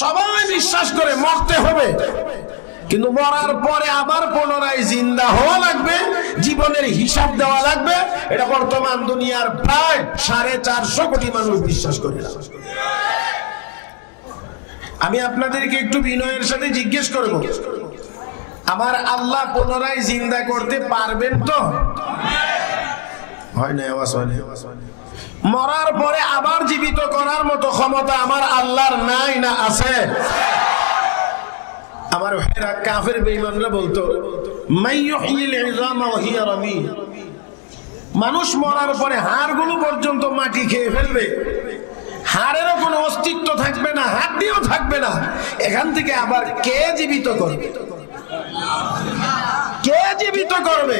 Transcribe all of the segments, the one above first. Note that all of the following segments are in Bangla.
সবাই বিশ্বাস করে মরতে হবে, কিন্তু মরার পরে আবার পুনরায় জিন্দা হওয়া লাগবে, জীবনের হিসাব দেওয়া লাগবে। এটা বর্তমান দুনিয়ার প্রায় 450 কোটি মানুষ বিশ্বাস করে না। আমি আপনাদেরকে একটু বিনয়ের সাথে জিজ্ঞেস করব, আমার আল্লাহ পুনরায় জিন্দা করতে পারবেন তো? হয় না, আওয়াজ হয় না। মরার পরে আবার জীবিত করার মতো ক্ষমতা আমার আল্লাহর নাই না আছে? আমার ভাইরা কাফের বেঈমানরা বলতো মাইয়ুহিল ইযামা ওয়া হিয়া রামীম, মানুষ মরার পরে হাড়গুলো পর্যন্ত মাটি খেয়ে ফেলবে, হাড়েরও কোনো অস্তিত্ব থাকবে না, হাড্ডিও থাকবে না, এখান থেকে আবার কে জীবিত করবে? কে জীবিত করবে?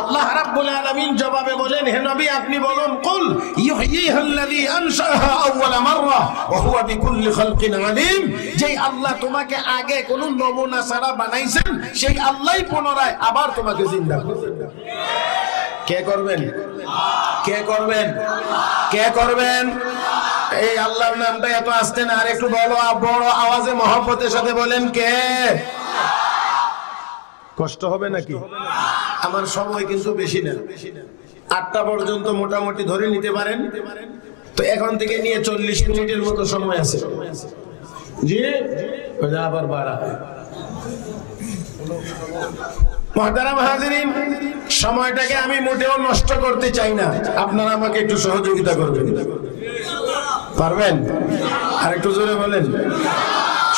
আল্লাহ রাব্বুল আলামিন জবাবে বলেন, হে নবী আপনি বলুন, কুল ইউহয়িহাল্লাযী আনশাহা আউওয়ালা মাররা ওয়া হুয়া বিকুল্লি খালকিন আলীম, যেই আল্লাহ তোমাকে আগে কোন নমুনা ছাড়া বানাইছেন, সেই আল্লাহই পুনরায় আবার তোমাকে জিন্দা করবেন। কে করবেন? কে করবেন? কে করবেন? এই আল্লাহর নামটা এত আসতে না, আর একটু বড় আওয়াজে মহব্বতের সাথে বলেন, কে? কষ্ট হবে নাকি? আমার সময় কিন্তু বেশি না, 8টা পর্যন্ত মোটামুটি ধরে নিতে পারেন তো, এখন থেকে নিয়ে 40 মিনিটের মতো সময় আছে। জি আবার বাড়া। মুহতারাম হাজিরিন, সময়টাকে আমি মোটেও নষ্ট করতে চাই না, আপনারা আমাকে একটু সহযোগিতা করবেন, পারবেন? আর একটু জোরে বলেন।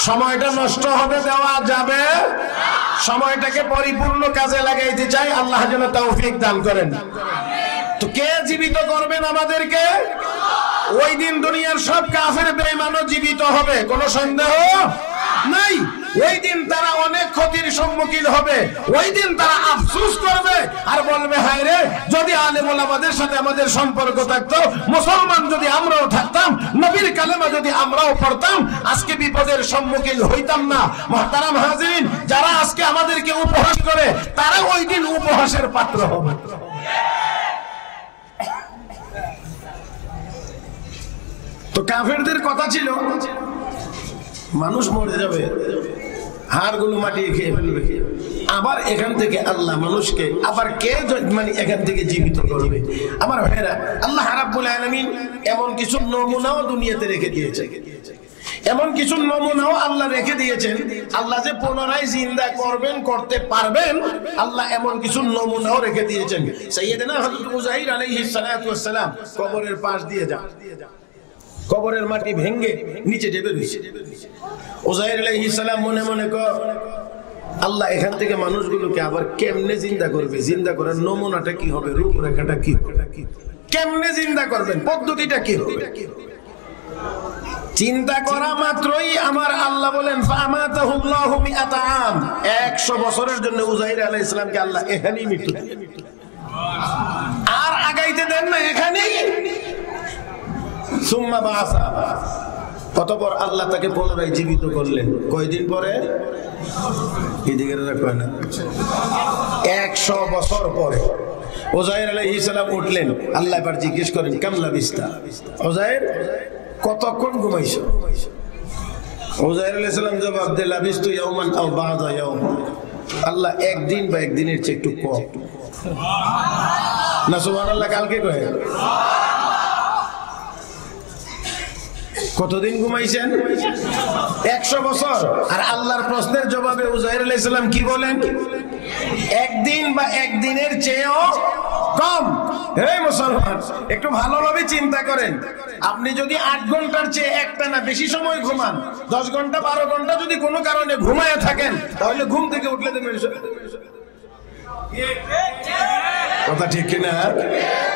সময়টা নষ্ট হবে দেওয়া যাবে? সময়টাকে পরিপূর্ণ কাজে লাগাইতে চাই, আল্লাহ যেন তৌফিক দান করেন। তো কে জীবিত করবেন আমাদেরকে? ওই দিন দুনিয়ার সব কাফের বেঈমানও জীবিত হবে, কোনো সন্দেহ নাই। ওই দিন তারা অনেক ক্ষতির সম্মুখীন হবে, ওই দিন তারা আফসোস করবে আর বলবে, হায় রে, যদি আলেম ওলামাদের সাথে আমাদের সম্পর্ক থাকতো, মুসলমান যদি আমরাও থাকতাম, নবীর কালেমা যদি আমরাও পড়তাম, আজকে বিপদের সম্মুখীন হইতাম না। মুহতারাম হাজিরিন, যারা আজকে আমাদেরকে উপহাস করে, তারা ওই দিন উপহাসের পাত্র হবে। তো কাফেরদের কথা ছিল মানুষ মরে যাবে, হাড়গুলো মাটি খেয়ে ফেলবে, আবার এখান থেকে আল্লাহ মানুষকে আবার কে মানে এখান থেকে জীবিত করবে? আমার ভাইরা, আল্লাহ রাব্বুল আলামিন এমন কিছু নমুনাও দুনিয়াতে রেখে দিয়েছে, এমন কিছু নমুনাও আল্লাহ রেখে দিয়েছেন। আল্লাহ যে পুনরায় জিন্দা করবেন, করতে পারবেন, আল্লাহ এমন কিছু নমুনাও রেখে দিয়েছেন। সাইয়েদনা হযরত উযাইর আলাইহিস সালাতু ওয়াস সালাম কবরের পাশ দিয়ে যান, কবরের মাটি ভেঙে নিচে ডেবে রয়েছে। উযাইর আলাইহিস সালাম মনে মনে কর, আল্লাহ এখান থেকে মানুষগুলোকে আবার কেমনে জিন্দা করবে? জিন্দা করার নমুনাটা কি হবে? রূপরেখাটা কি হবে? কেমনে জিন্দা করবেন? পদ্ধতিটা কি হবে? চিন্তা করা মাত্রই আমার আল্লাহ বলেন, ফামাতাহুল্লাহু মিআতা আম, 100 বছরের জন্য উযাইর আলাইহিস সালামকে আল্লাহ এখানেই মৃত্যু দেন, আর আগাইতে দেন না, এখানেই। সুম্মা বাসা, অতঃপর আল্লাহ তাকে পুনরায় জীবিত করলেন। কয়দিন পরে? এদিকে কয় না, 100 বছর পরে উযাইর আলাইহিস সালাম উঠলেন। আল্লাহ এবার জিজ্ঞেস করেন, কাম লাবিস্তা, উযাইর কতক্ষণ ঘুমাইছো? উযাইর আলাইহিস সালাম জবাব দেন, লাবিস্তু ইয়াওমান আও বা'দা ইয়াওম, আল্লাহ একদিন বা একদিনের চেয়ে একটু কম। না সুবহানাল্লাহ, কালকে কয় কতদিন ঘুমাইছেন? 100 বছর। আর আল্লাহর প্রশ্নের জবাবে উযাইর আলাইহিস সালাম কি বলেন? একদিন বা একদিনের চেয়েও কম। হে মুসলমান, একটু ভালোভাবে চিন্তা করেন, আপনি যদি 8 ঘন্টার চেয়ে একটা না বেশি সময় ঘুমান, 10 ঘন্টা 12 ঘন্টা যদি কোনো কারণে ঘুমায় থাকেন, তাহলে ঘুম থেকে উঠলে দেবেন। কথা ঠিক কিনা?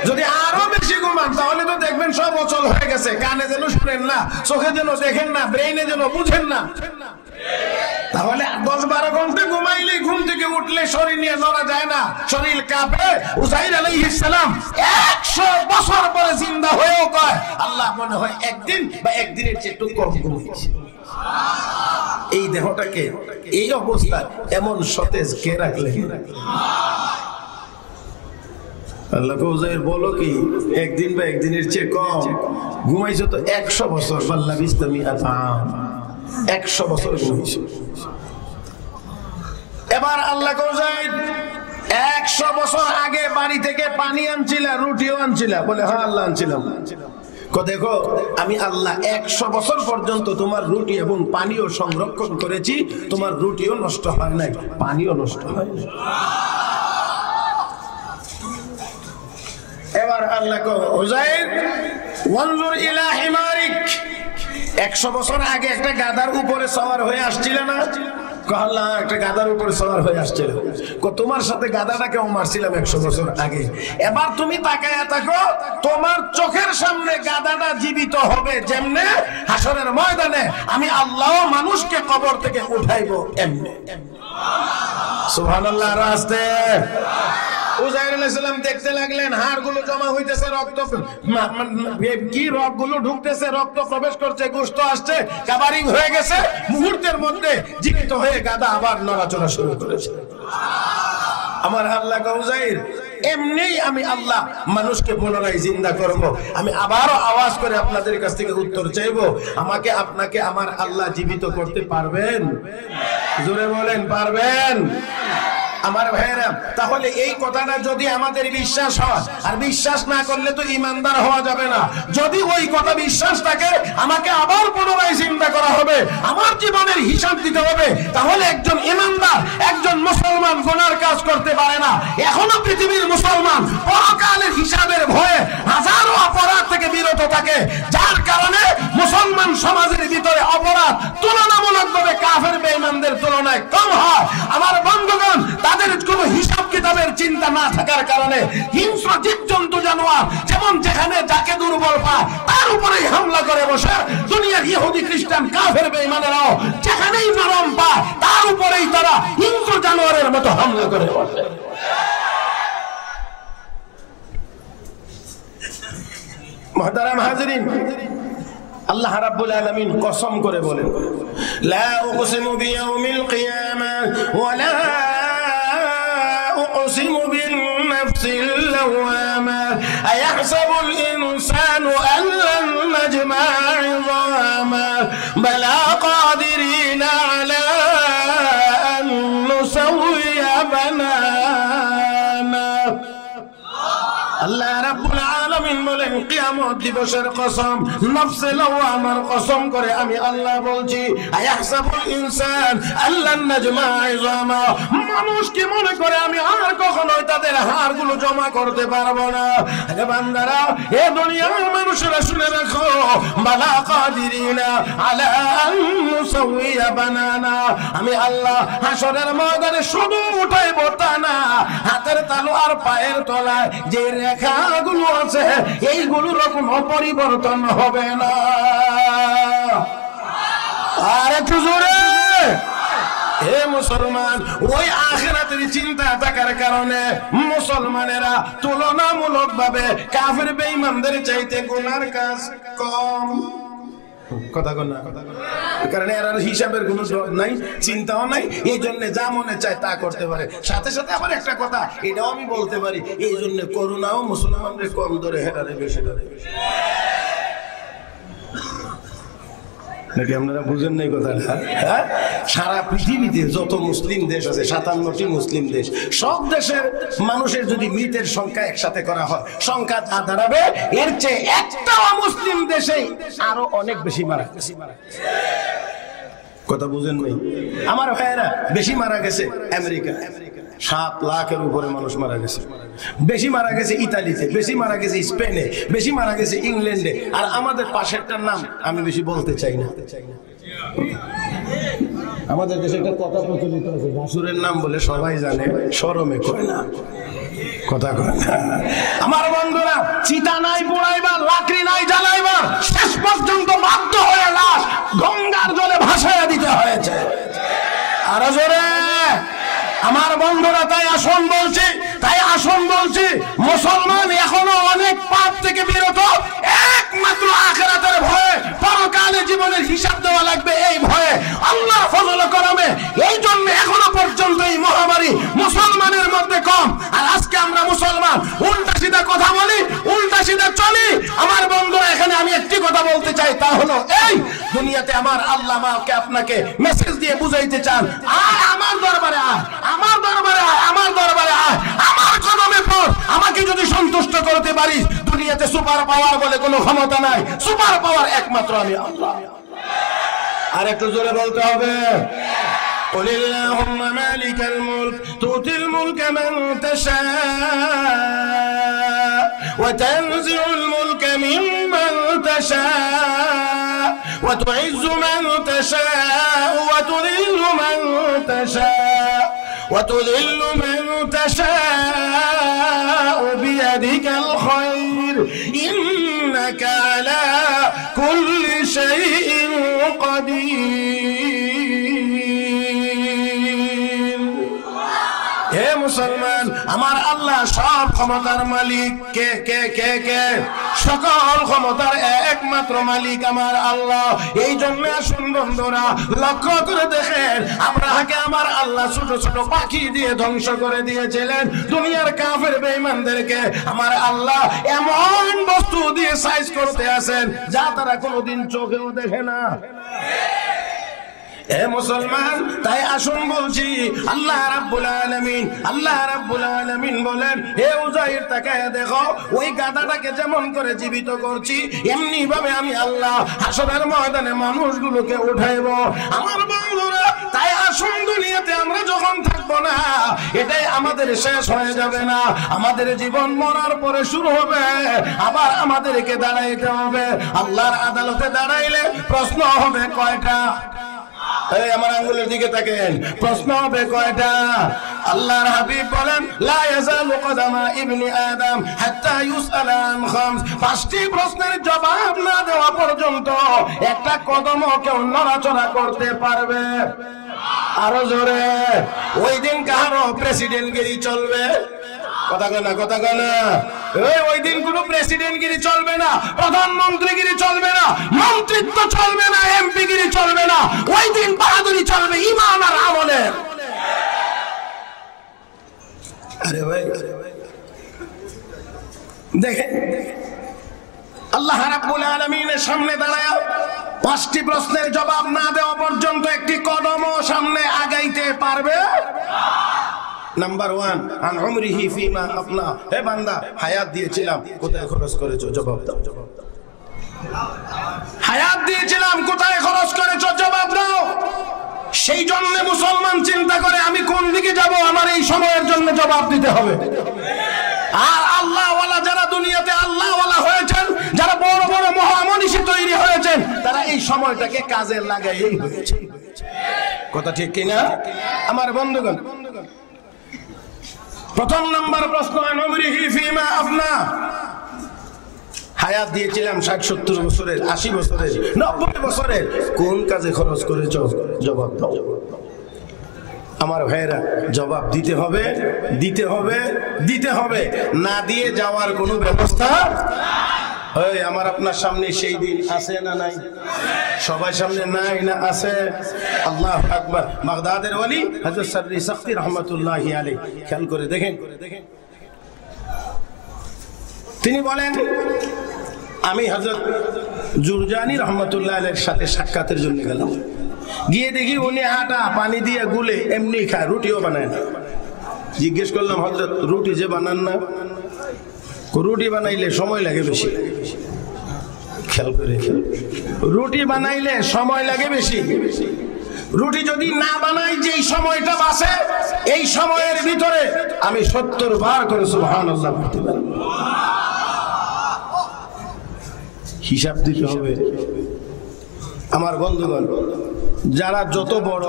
যদি আরো বেশি ঘুমান, তাহলে তো দেখবেন সব অচল হয়ে গেছে, কানে যেন শুনেন না, চোখে যেন দেখেন না, ব্রেইনে যেন বুঝেন না। তাহলে 10-12 ঘন্টা ঘুমাইলে ঘুম থেকে উঠলে শরীর নিয়ে নড়া যায় না, শরীর কাঁপে। উযাইর আলাইহিস সালাম 100 বছর পরে জিন্দা হয়েও কয়, আল্লাহ মনে হয় একদিন বা একদিনের চেয়ে একটু কম ঘুমিয়েছে। এই দেহটাকে এই অবস্থায় এমন সতেজ কে রাখলেন? আল্লাহ উযাইর বলো কি, একদিন বা একদিনের চেয়ে কম ঘুমাইছো তো 100 বছর। আল্লাহ বিস্তামি আতাম, 100 বছর ঘুমিয়েছে। এবার আল্লাহ কৌজাইদ 100 বছর আগে বাড়ি থেকে পানি আনছিলা, রুটিও আনছিলা? বলে হ্যাঁ আল্লাহ আনছিলাম। দেখো আমি আল্লাহ 100 বছর পর্যন্ত তোমার রুটি এবং পানিও সংরক্ষণ করেছি, তোমার রুটিও নষ্ট হয় নাই, পানিও নষ্ট হয় নাই। এবার আল্লাহ কৌজাইদ ওয়ানজুর ইলা হিমারিক, 100 বছর আগে একটা গাধার উপরে সওয়ার হয়ে আসছিল না? আল্লাহ একটা গাধার উপরে সওয়ার হয়ে আসছিল। তোমার সাথে গাধাটাকেও মারছিলাম 100 বছর আগে। এবার তুমি তাকায়া থাকো, তোমার চোখের সামনে গাধাটা জীবিত হবে যেমনে হাসরের ময়দানে আমি আল্লাহ মানুষকে কবর থেকে উঠাইবো এমনি। সুবহানাল্লাহ। রাস্তে উজাইর আলাইহিস সালাম দেখতে লাগলেন হাড়গুলো জমা হইতেছে, রক্ত কি রক্তগুলো ঢুকতেছে, রক্ত প্রবেশ করছে, গোশত আসছে, কাভারিং হয়ে গেছে। মুহূর্তের মধ্যে জীবিত হয়ে গাদা আবার নড়াচড়া শুরু করেছে। আমার আল্লাহ উজাইর এমনি আমি আল্লাহ মানুষকে পুনরায় জিন্দা করব। আমি আবারও আওয়াজ করে আপনাদের কাছ থেকে উত্তর চাইবো, আমাকে আপনাকে আমার আল্লাহ জীবিত করতে পারবেন? জোরে বলেন পারবেন? আমার ভাইরা, তাহলে এই কথাটা যদি আমাদের বিশ্বাস হয়, আর বিশ্বাস না করলে তো ইমানদার হওয়া যাবে না। যদি ওই কথা বিশ্বাস থাকে আমাকে আবার পুনরায় চিন্তা করা হবে, আমার জীবনের হিসাব দিতে হবে, তাহলে একজন ইমানদার, একজন মুসলমান গুনার কাজ করতে পারে না। এখনো পৃথিবীর মুসলমান পরকালের হিসাবের ভয়ে হাজারো অপরাধ থেকে বিরত থাকে, যার কারণে মুসলমান সমাজের ভিতরে অপরাধ তুলনামূলকভাবে কাফের বেঈমানদের তুলনায় কম হয়। আমার বন্ধুগণ, তাদের কোনো হিসাব কিতাবের চিন্তা না থাকার কারণে হিংস্র জীবজন্তু জানোয়ার যেমন যেখানে যাকে দুর্বল পায় তার উপরেই হামলা করে বসে, দুনিয়ার ইহুদি খ্রিস্টান কাফের বেঈমানেরাও যেখানেই নরম পায় তার উপরেই তারা হিংস্র জানোয়ারের মতো হামলা করে বসে। মুহতারাম হাজিরিন, আল্লাহ রাব্বুল আলামিন কসম করে বলেন, লা উকসিমু বিয়াউমিল কিয়ামাহ ওয়া লা উকসিমু বিন-নাফসিল লাওয়ামা আয়াহসাবুল ইনসানু আন লান নাজমা'a 'ইযামা বালা কাদিরিনা আলা আন নুসাউইয়া বানানা। আল্লাহ রাব্বুল আলামিন বলেন, কিয়ামত দিবসের কসম, নফসে লাওয়ামার কসম করে আমি আল্লাহ বলছি, আয়াহসাবুল ইনসান আল্লান নাজমা'a 'ইযামা, মানুষ কি মনে করে আমি আর কখনোই তাদের হাড়গুলো জমা করতে পারবো না? হে বান্দারা, হে দুনিয়ার মানুষেরা শুনে রাখো, বালা কাদিরিনা আলা আন নুসাউইয়া বানানা, আমি আল্লাহ হাসরের ময়দানে শুধু উঠাইবো তা না, হাতের তালু আর পায়ের তলায় যে রেখাগুলো আছে এইগুলোর কোনো পরিবর্তন হবে না। আর একটু জোরে হে মুসলমান, ওই আখিরাতের চিন্তা থাকার কারণে মুসলমানেরা তুলনামূলকভাবে কাফের বেঈমানদের চাইতে গুনার কাজ কম। কথা কন না, কারণ এর হিসাবের কোনো নাই, চিন্তাও নাই, এই জন্য যা মনে চায় তা করতে পারে। সাথে সাথে আবার একটা কথা এটাও আমি বলতে পারি, এই জন্য করুণাও মুসলমানদের কম ধরে, হেরারে বেশি ধরে। নাকি আপনারা বুঝেন নাই কথাটা? হ্যাঁ, সারা পৃথিবীতে যত মুসলিম দেশ আছে, 57টি মুসলিম দেশ, সব দেশের মানুষের যদি মৃতের সংখ্যা একসাথে করা হয়, সংখ্যা যা দাঁড়াবে এর চেয়ে একটা মুসলিম দেশে আরো অনেক বেশি মারা গেছে। কথা বুঝেন নাই? আমার ভাইয়েরা, বেশি মারা গেছে আমেরিকা, 7 লাখের উপরে মানুষ মারা গেছে। বেশি মারা গেছে ইতালিতে, বেশি মারা গেছে স্পেনে, বেশি মারা গেছে ইংল্যান্ডে। আর আমাদের পাশেরটার নাম আমি বেশি বলতে চাই না। আমাদের দেশে একটা কথা প্রচলিত আছে, ভাসুরের নাম বলে সবাই জানে, শরমে কয় না। কথা কয় না। আমার বন্ধুরা, চিতা নাই পোড়াইবার, লাকড়ি নাই জ্বালাইবার, শেষ পর্যন্ত বাধ্য হয়ে লাশ গঙ্গার জলে ভাসাইয়া দিতে হয়েছে। আর জোরে আমার বন্ধুরা, তাই আসন বলছি, মুসলমান এখনো অনেক পাপ থেকে বিরত, একমাত্র আখিরাতের ভয়ে, পরকালে জীবনের হিসাব দেওয়া লাগবে এই ভয়ে, আল্লাহ ফজল করমে এই জন্য এখনো পর্যন্ত এই মহামারী মুসলমানের মধ্যে কম। আর আজকে আমরা মুসলমান উল্টা সিধা কথা বলি, উল্টা সিধা চলি। আমার বন্ধুরা, এখানে আমি একটি কথা কথা বলতে চাই তা হলো এই, দুনিয়াতে আমার আল্লাহ আমাকে আপনাকে মেসেজ দিয়ে বুঝাইতে চান, আয় আমার দরবারে আয়, আমার দরবারে আয়, আমার দরবারে আয়, আমার কদমে পড়। আমাকে যদি সন্তুষ্ট করতে পারিস, দুনিয়াতে সুপার পাওয়ার বলে কোনো ক্ষমতা নাই, সুপার পাওয়ার একমাত্র আমি আল্লাহ। আর একটু জোরে বলতে হবে, قل اللهم مالك الملك تؤتي الملك من تشاء وتنزع الملك ممن تشاء وتعز من تشاء وتذل من تشاء وتذل من تشاء بيدك الخير إنك على كل شيء قدير। হে মুসলমান, আমার আল্লাহ সব ক্ষমতার মালিক। কে কে কে কে? সকল ক্ষমতার একমাত্র মালিক আমার আল্লাহ। এই জন্য আসুন বন্ধুরা, লক্ষ্য করে দেখেন, আব্রাহাকে আমার আল্লাহ ছোট ছোট পাখি দিয়ে ধ্বংস করে দিয়েছিলেন। দুনিয়ার কাফের বেঈমানদেরকে আমার আল্লাহ এমন বস্তু দিয়ে সাইজ করতে আছেন যা তারা কোনোদিন চোখেও দেখে না। এ মুসলমান, তাই আসুন বলছি, আল্লাহ রাব্বুল আলামিন বলেন, হে উযাইর তাকায় দেখো, ওই গাধাটাকে যেমন করে জীবিত করছি এমনি ভাবে আমি আল্লাহ হাসরের ময়দানে মানুষগুলোকে উঠাইব। আমার বন্ধুরা, তাই আসুন, দুনিয়াতে আমরা যখন থাকবো না, এটাই আমাদের শেষ হয়ে যাবে না। আমাদের জীবন মরার পরে শুরু হবে, আবার আমাদেরকে দাঁড়াইতে হবে। আল্লাহর আদালতে দাঁড়াইলে প্রশ্ন হবে কয়টা? এই আমার আঙ্গুলের দিকে তাকেন, প্রশ্ন হবে কয়টা? আল্লাহর হাবিব বলেন, লা ইয়াজালু কদামা ইবনি আদম হাত্তা ইউসআলা আন খামস। পাঁচটি প্রশ্নের জবাব না দেওয়া পর্যন্ত একটা কদমও কেউ নড়াচড়া করতে পারবে। আরো জোরে, ওই দিন কারো প্রেসিডেন্টগিরি চলবে? কথা কয় না, কথা কয় না। ওই দিন কোন প্রেসিডেন্টগিরি চলবে না, প্রধানমন্ত্রীগিরি চলবে না, মন্ত্রিত্ব চলবে না, এমপিগিরি চলবে না। ওই দিন বাহাদুরি চলবে ঈমান আর আমলে। আরে ভাই দেখেন, আল্লাহ রাব্বুল আলামিনের সামনে দাঁড়ায় পাঁচটি প্রশ্নের জবাব না দেওয়া পর্যন্ত একটি কদমও সামনে আগাইতে পারবে না। নাম্বার 1, আন উমরিহি ফিমা আফনা। হে বান্দা, হায়াত দিয়েছিলাম, কোথায় খরচ করেছো? জবাব দাও। হায়াত দিয়েছিলাম, কোথায় খরচ করেছো? জবাব দাও। সেই জন্য মুসলমান চিন্তা করে, আমি কোন দিকে যাব, আমার এই সময়ের জন্য জবাব দিতে হবে। আর আল্লাহওয়ালা যারা দুনিয়াতে আল্লাহওয়ালা হয়েছেন, যারা বড় বড় মহামনীষী তৈরি হয়েছেন, তারা এই সময়টাকে কাজে লাগাইই হয়েছে। কথা ঠিক কিনা আমার বন্ধুগণ? প্রথম নাম্বার প্রশ্ন, হায়াত দিয়েছিলাম 60-70 বছরের, 80 বছরের, 90 বছরের, কোন কাজে খরচ করেছ? জবাব দাও। আমার ভাইয়েরা, জবাব দিতে হবে, দিতে হবে, দিতে হবে। না দিয়ে যাওয়ার কোনো ব্যবস্থা এই আমার আপনার সামনে সেই দিন আছে না নাই? সবাই সামনে নাই না আছে? আল্লাহু আকবার। বাগদাদের ওলি হযরত সাররি সাখতি রাহমাতুল্লাহি আলাইহি, খেয়াল করে দেখেন, তিনি বলেন, আমি হযরত জুরজানি রাহমাতুল্লাহি আলাইহির সাথে সাক্ষাতের জন্য গেলাম। গিয়ে দেখি উনি আটা পানি দিয়ে গুলে এমনি খায়, রুটিও বানায় না। জিজ্ঞেস করলাম, হযরত রুটি যে বানান না, রুটি বানাইলে সময় লাগে বেশি। খেয়াল করে, রুটি বানাইলে সময় লাগে বেশি। রুটি যদি না বানাই, যেই সময়টা বাঁচে, এই সময়ের ভিতরে আমি 70 বার করে সুবহানাল্লাহ বলতে পারি। হিসাব দিতে হবে। আমার বন্ধুগণ, যারা যত বড়,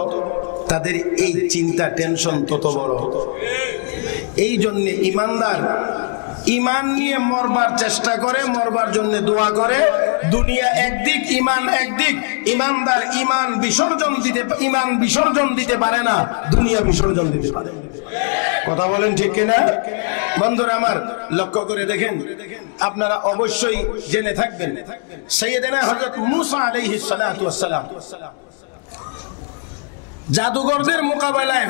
তাদের এই চিন্তা টেনশন তত বড়। এই জন্য ইমানদার ইমান নিয়ে মরবার চেষ্টা করে, মরবার জন্য দোয়া করে। দুনিয়া একদিক, ইমান একদিক। ইমানদার ইমান বিসর্জন দিতে পারে না, দুনিয়া বিসর্জন দিতে পারে। কথা বলেন ঠিক কিনা বন্ধুরা আমার? লক্ষ্য করে দেখেন, আপনারা অবশ্যই জেনে থাকবেন, সাইয়েদনা হযরত মূসা আলাইহিস সালাতু ওয়াস সালাম জাদুঘরদের মোকাবেলায়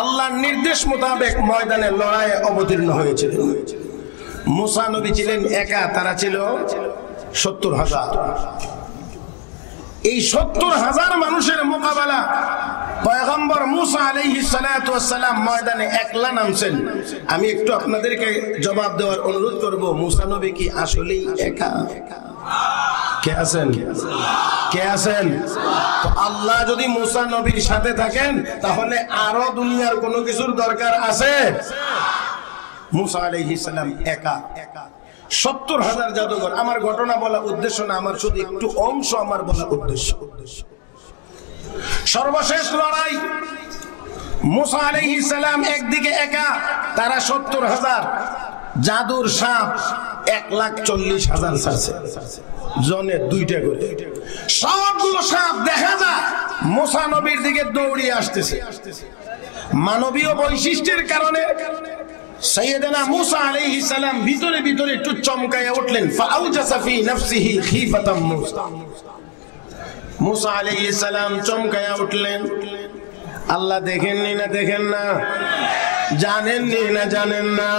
আল্লাহর নির্দেশ মোতাবেক ময়দানে লড়াইয়ে অবতীর্ণ হয়েছিলেন। মূসা নবী ছিলেন একা, তারা ছিল 70,000। এই 70,000 মানুষের মোকাবেলা পয়গম্বর মুসা আলাইহিস সালাতু ওয়াস সালাম ময়দানে একলা নামছেন। আমি একটু আপনাদেরকে জবাব দেওয়ার অনুরোধ করব, মুসা নবী কি আসলেই একা? কে আছেন? কে আছেন? তো আল্লাহ যদি মুসা নবীর সাথে থাকেন তাহলে আরো দুনিয়ার কোনো কিছুর দরকার আছে? মুসা আলাইহিস সালাম একা। 70,000 জাদুঘর। আমার ঘটনা বলা উদ্দেশ্য না, আমার শুধু একটু অংশ আমার বলা উদ্দেশ্য। সর্বশেষ লড়াই, মুসা আলাইহিস সালাম একদিকে একা, তারা 70,000। জাদুর সাপ 1,40,000 ছাড়ছে, জনে 2টা করে। সবগুলো সাপ দেখা যায় মুসা নবীর দিকে দৌড়িয়ে আসতেছে। মানবীয় বৈশিষ্ট্যের কারণে সাইয়েদনা মুসা আলাইহিস সালাম ভিতরে ভিতরে একটু চমকায়া উঠলেন। ফাআউজাসা ফি নাফসিহি খীফাতাম মুসা। মুসা আলাইহিস সালাম চমকায়া উঠলেন। আল্লাহ দেখেননি না দেখেন না? জানেননি না জানেন না?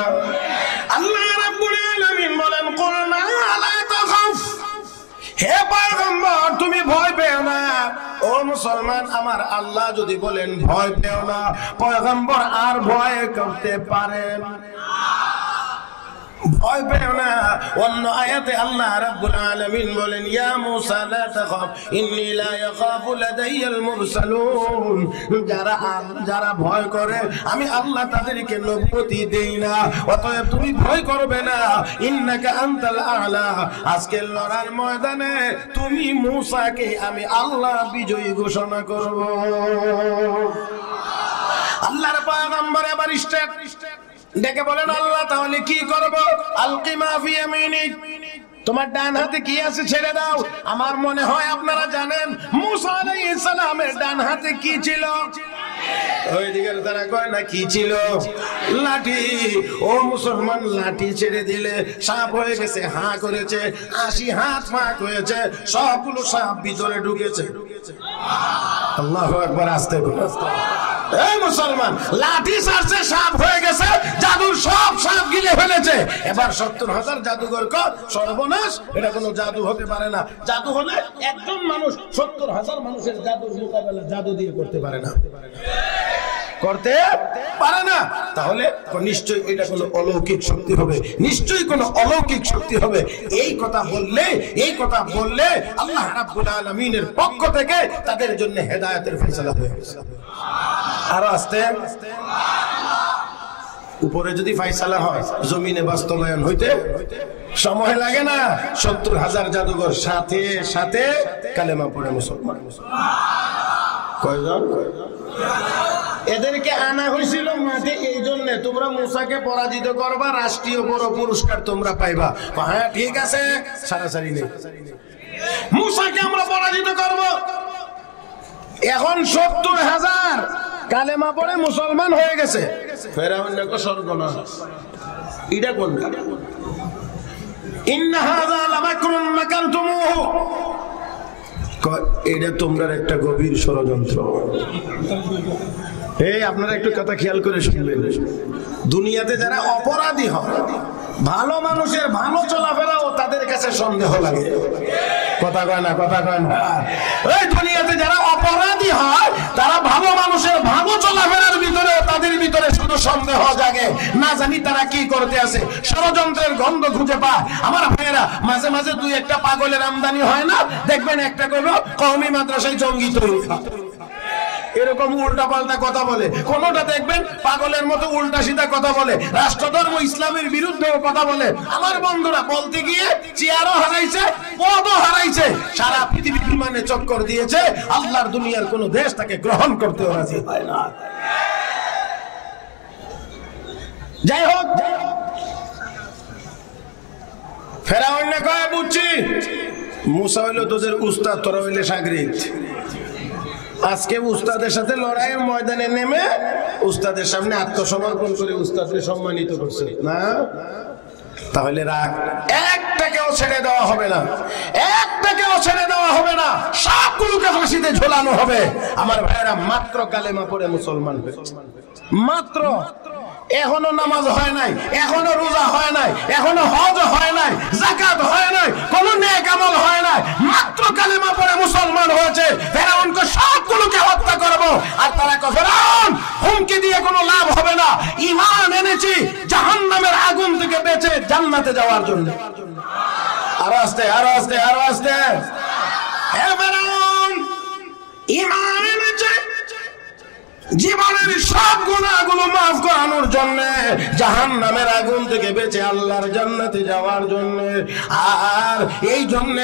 আল্লাহ রাব্বুল আলামিন বলেন, কুলনা লা তাখাফ, হে পয়গম্বর তুমি ভয় পেও না। ও মুসলমান, আমার আল্লাহ যদি বলেন ভয় পেও না, পয়গম্বর আর ভয় করতে পারেন? ভয় পেও না। অন্য আয়াতে আল্লাহ রাব্বুল আলামিন বলেন, ইয়া মুসা লা তাখাফ ইন্নী লা ইয়াখাফু লাদাইয়াল মুরসালুন। যারা ভয় করে আমি আল্লাহ তাদেরকে নবুয়তি দেই না, অতএব তুমি ভয় করবে না। ইন্নাকা আনতাল আ'লা, আজকের লড়ার ময়দানে তুমি মুসাকে আমি আল্লাহ বিজয়ী ঘোষণা করব। আল্লাহর পয়গম্বর এবার স্টেপ ডেকে বলেন, আল্লাহ তাহলে কি করব? আলকি মা ফি ইয়ামিনিক, তোমার ডান হাতে কি আছে ছেড়ে দাও। আমার মনে হয় আপনারা জানেন মুসা আলাইহিস সালামের ডান হাতে কি ছিল। ওই দিকের তারা কয় না কি ছিল? লাঠি। ও মুসলমান, লাঠি ছেড়ে দিলে সাপ হয়ে গেছে, হাঁ করেছে, 80 হাত ফাঁক হয়েছে, সবগুলো সাপ ভিতরে ঢুকেছে। আল্লাহু আকবার। আস্তে আস্তে। এই মুসলমান, লাঠি ছাড়ছে, সাপ হয়ে গেছে, জাদুর সব সাপ গিলে ফেলেছে। এবার 70,000 জাদুঘর কর সর্বনাশ। এটা কোনো জাদু হতে পারে না। জাদু হলে একজন মানুষ 70,000 মানুষের জাদুর মোকাবেলা জাদু দিয়ে করতে পারে না, করতে পারে না। তাহলে নিশ্চয়ই এটা কোনো অলৌকিক শক্তি হবে, নিশ্চয়ই কোনো অলৌকিক শক্তি হবে। এই কথা বললে আল্লাহ রাব্বুল আলামিনের পক্ষ থেকে তাদের জন্য হেদায়েতের ফয়সালা হয়ে গেছে। আরো আস্তে। উপরে যদি ফয়সালা হয়, জমিনে বাস্তবায়ন হইতে সময় লাগে না। 70,000 জাদুঘর সাথে সাথে কালেমা পড়ে মুসলমান। কয়জন? এদেরকে আনা হয়েছিল মাঠে এই জন্য, তোমরা মুসাকে পরাজিত করবা, রাষ্ট্রীয় বড় পুরস্কার তোমরা পাইবা। হ্যাঁ ঠিক আছে, সারাসারি নেই, মুসাকে আমরা পরাজিত করব। এখন 70,000 কালেমা পড়ে মুসলমান হয়ে গেছে। ফেরাউন সর্বনাশ। এটা কোনটা? ইন্না হাযা লামাকরুন মাকারতুমুহু, এটা তোমরা একটা গভীর ষড়যন্ত্র। এই আপনারা একটু কথা খেয়াল করে শুনবেন। দুনিয়াতে যারা অপরাধী হয়, ভালো মানুষের ভালো চলাফেরাও তাদের কাছে সন্দেহ লাগে। কথা কয় না, কথা কয় না। এই দুনিয়াতে যারা অপরাধী হয়, তারা ভালো মানুষের ভালো চলাফেরার ভিতরে তাদের ভিতরে শুধু সন্দেহ জাগে। না জানি তারা কি করতে আছে, ষড়যন্ত্রের গন্ধ খুঁজে পায়। আমার ভাইয়েরা, মাঝে মাঝে 2-1টা পাগলের আমদানি হয় না? দেখবেন একটা করলো কওমি মাদ্রাসায় জঙ্গি তৈরি, এরকম উল্টা পাল্টা কথা বলে। কোনটা দেখবেন পাগলের মতো উল্টা সিধা কথা বলে, রাষ্ট্রধর্ম ইসলামের বিরুদ্ধেও কথা বলে। আমার বন্ধুরা বলতে গিয়ে চেয়ারও হারাইছে, পদও হারাইছে, সারা পৃথিবী বিমানে চক্কর দিয়েছে। আল্লাহর দুনিয়ার কোন দেশ তাকে গ্রহণ করতে রাজি হয় না। যাই হোক, ফেরাউন না কয় বুঝছি মুসা হইল তোদের উস্তাদ, তোরা হইলে শাগরিদ। আজকে উস্তাদের সাথে লড়াইয়ের ময়দানে নেমে উস্তাদের সামনে আত্মসমর্পণ করে উস্তাদকে সম্মানিত করছে না? তাহলে রাগ, একটাকেও ছেড়ে দেওয়া হবে না, একটাকেও ছেড়ে দেওয়া হবে না, সবগুলোকে ফাঁসিতে ঝোলানো হবে। আমার ভাইয়েরা, মাত্র কালেমা পড়ে মুসলমান হয়েছে, মাত্র এখনো নামাজ হয় নাই, এখনো রোজা হয় নাই, এখনো হজ হয় নাই, যাকাত হয় নাই, কোন নেক আমল হয় নাই, মাত্র কালেমা পড়ে মুসলমান হয়েছে। ফেরাউনকে সবগুলোকে হত্যা করব। আর তারা কয় ফেরাউন হুমকি দিয়ে কোনো লাভ হবে না, ঈমান এনেছি জাহান্নামের আগুন থেকে বেঁচে জান্নাতে যাওয়ার জন্য। আরো আস্তে, আরো আস্তে, আরো আস্তে। হে ফেরাউন, ঈমান এনেছে জীবনের সব গুনাহগুলো মাফ করানোর জন্য, জাহান্নামের আগুন থেকে বেঁচে আল্লাহর জান্নাতে যাওয়ার জন্য। আর এই জন্য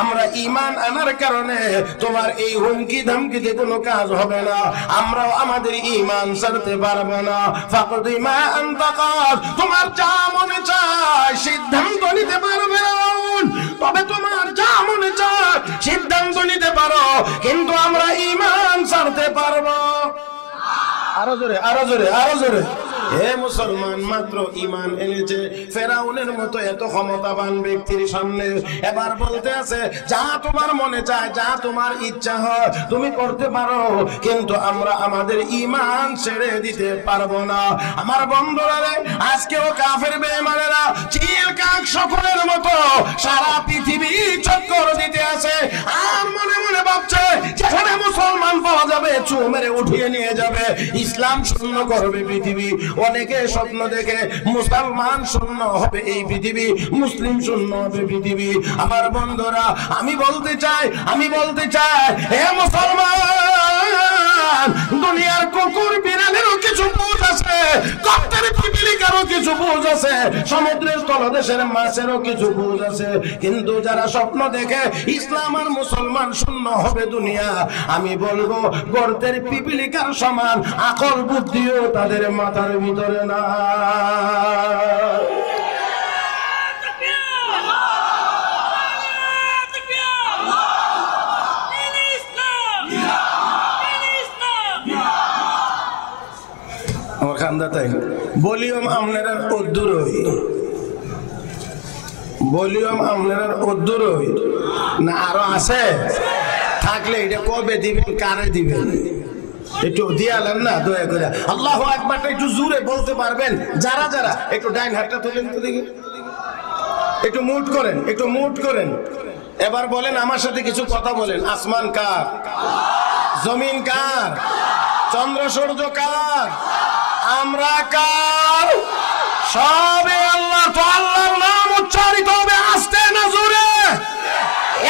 আমরা ঈমান আনার কারণে তোমার এই হুমকি ধমকিতে কোনো কাজ হবে না, আমরাও আমাদের ঈমান ছাড়তে পারবো না। ফাকদি মা আনতা কাদ, তোমার যা মনে চায় সিদ্ধান্ত নিতে পারবে, তবে তোমার যা মনে চায় সিদ্ধান্ত নিতে পারো, কিন্তু আমরা ঈমান ছাড়তে পারবো। আরো জোরে, আরো জোরে, আরো জোরে। হে মুসলমান, মাত্র ঈমান এনেছে ফেরাউনের মতো এত ক্ষমতাবান ব্যক্তির সামনে এবার বলতে আছে যা তোমার মনে চায়, যা তোমার ইচ্ছা হয় তুমি করতে পারো, কিন্তু আমরা আমাদের ঈমান ছেড়ে দিতে পারবো না। আমার বন্ধুরা রে, আজকেও কাফের বেঈমানেরা চিল কাক সকলের মতো সারা পৃথিবী চক্কর দিতে আছে, আর মনে মনে ভাবছে যেখানে মুসলমান পাওয়া যাবে চু মেরে উঠিয়ে নিয়ে যাবে, ইসলাম শূন্য করবে পৃথিবী। অনেকে স্বপ্ন দেখে মুসলমান শূন্য হবে এই পৃথিবী, মুসলিম শূন্য হবে পৃথিবী। আমার বন্ধুরা, আমি বলতে চাই হে মুসলমান, দুনিয়ার কুকুর বিড়ালেরও কিছু বুঝ আছে, কপ্তের পিপিলিকারও কিছু বুঝ আছে, সমুদ্রের তলদেশের মাছেরও কিছু বুঝ আছে, কিন্তু যারা স্বপ্ন দেখে ইসলাম আর মুসলমান শূন্য হবে দুনিয়া, আমি বলবো গর্তের পিপিলিকার সমান আকল বুদ্ধিও তাদের মাথার ভিতরে না। আমার খান্দা তাই বলিওম আপনারা অদ্দুরই, বলিওম আপনারা অদ্দুরই না আরো আছে? থাকলে এটা কবে দিবেন, কারে দিবেন একটু দিয়ালেন না দয়া করে। আল্লাহু আকবারটা একটু জোরে বলতে পারবেন যারা যারা? একটু ডাইন হাতটা তুলেন তো দেখি, একটু মুট করেন, একটু মুট করেন। এবার বলেন আমার সাথে কিছু কথা বলেন। আসমান কার? জমিন কার? চন্দ্র সূর্য কার? আমরা কার? সবে আল্লাহ। তো আল্লাহর নাম উচ্চারিত হবে আস্তে না জোরে?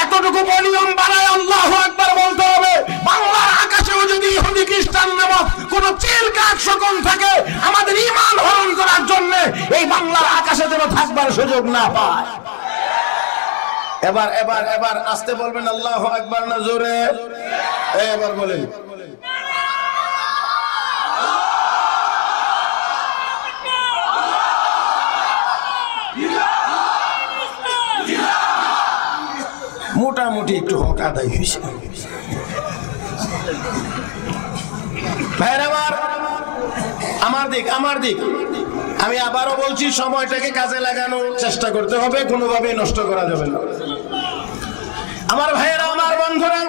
এতটুকু ভলিউম বাড়ায় আল্লাহু আকবার বলতে হবে। বাংলার আকাশেও যদি ইহুদি খ্রিস্টান নামক কোন চিল কাক শকুন থাকে, আমাদের ঈমান হরণ করার জন্য এই বাংলার আকাশে যেন থাকবার সুযোগ না পায়। এবার এবার এবার আস্তে বলবেন আল্লাহু আকবার না জোরে? এবার বলেন। মোটামুটি একটু হক আদায় হয়েছে। আমার দিক আমি আবারও বলছি, সময়টাকে কাজে লাগানোর চেষ্টা করতে হবে, কোনোভাবেই নষ্ট করা যাবে না। আমার ভাইয়েরা, আমার বন্ধুরা,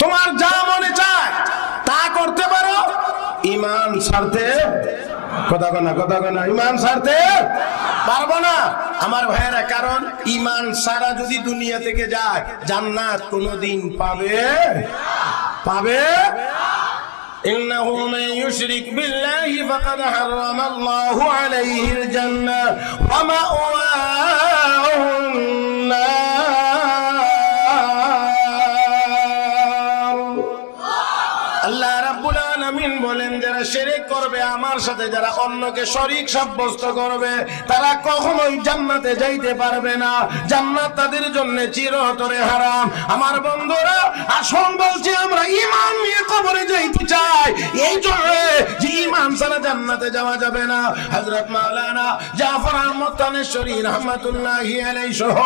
তোমার যা মনে চায় তা করতে পারো, ঈমান ছাড়তে কথা না, ঈমান ছাড়তে পারবো না আমার ভাইয়েরা। কারণ ঈমান ছাড়া যদি দুনিয়া থেকে যায়, জান্নাত কোনোদিন পাবে إنه من يشرك بالله فقد حرم الله عليه الجنة ومأواه النار। আল্লাহ রাব্বুল আলামিন বলেন, যারা শিরক করবে আমার সাথে, যারা অন্যকে শরীক সাব্যস্ত করবে, তারা কখনোই জান্নাতে যাইতে পারবে না। জান্নাত তাদের জন্য চিরতরে হারাম। আমার বন্ধুরা, আসুন বলছি, আমরা ঈমান নিয়ে কবরে যাইতে চাই, এই জন্য যে ঈমান ছাড়া জান্নাতে যাওয়া যাবে না। হযরত মাওলানা জাফর আহমদ তানেশ্বরী রাহমাতুল্লাহি আলাইহি সহ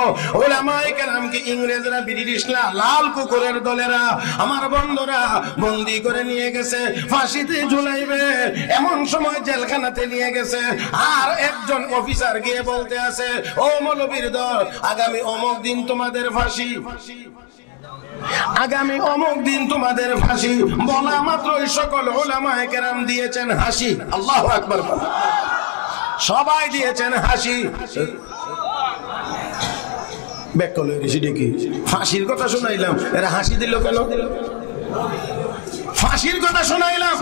উলামায়ে কেরামকে ইংরেজরা, ব্রিটিশরা, লাল কুকুরের দলেরা আমার বন্ধুরা বন্দী করে নিয়ে গেছে। ফাঁসিতে ঝুলাইবে। এমন সময় জেলখানাতে নিয়ে গেছে, আর একজন অফিসার গিয়ে বলতে আছে, ও মৌলবীর দল, আগামী অমুক দিন তোমাদের ফাঁসি, আগামী অমুক দিন তোমাদের ফাঁসি। বলা মাত্রই সকল উলামায়ে কেরাম দিয়েছেন হাসি। আল্লাহু আকবার, সবাই দিয়েছেন হাসি। বেকলে ঋষি কি ফাঁসির কথা শোনাইলাম, এরা হাসি দিল কেন? ফাঁসির কথা শোনাইলাম,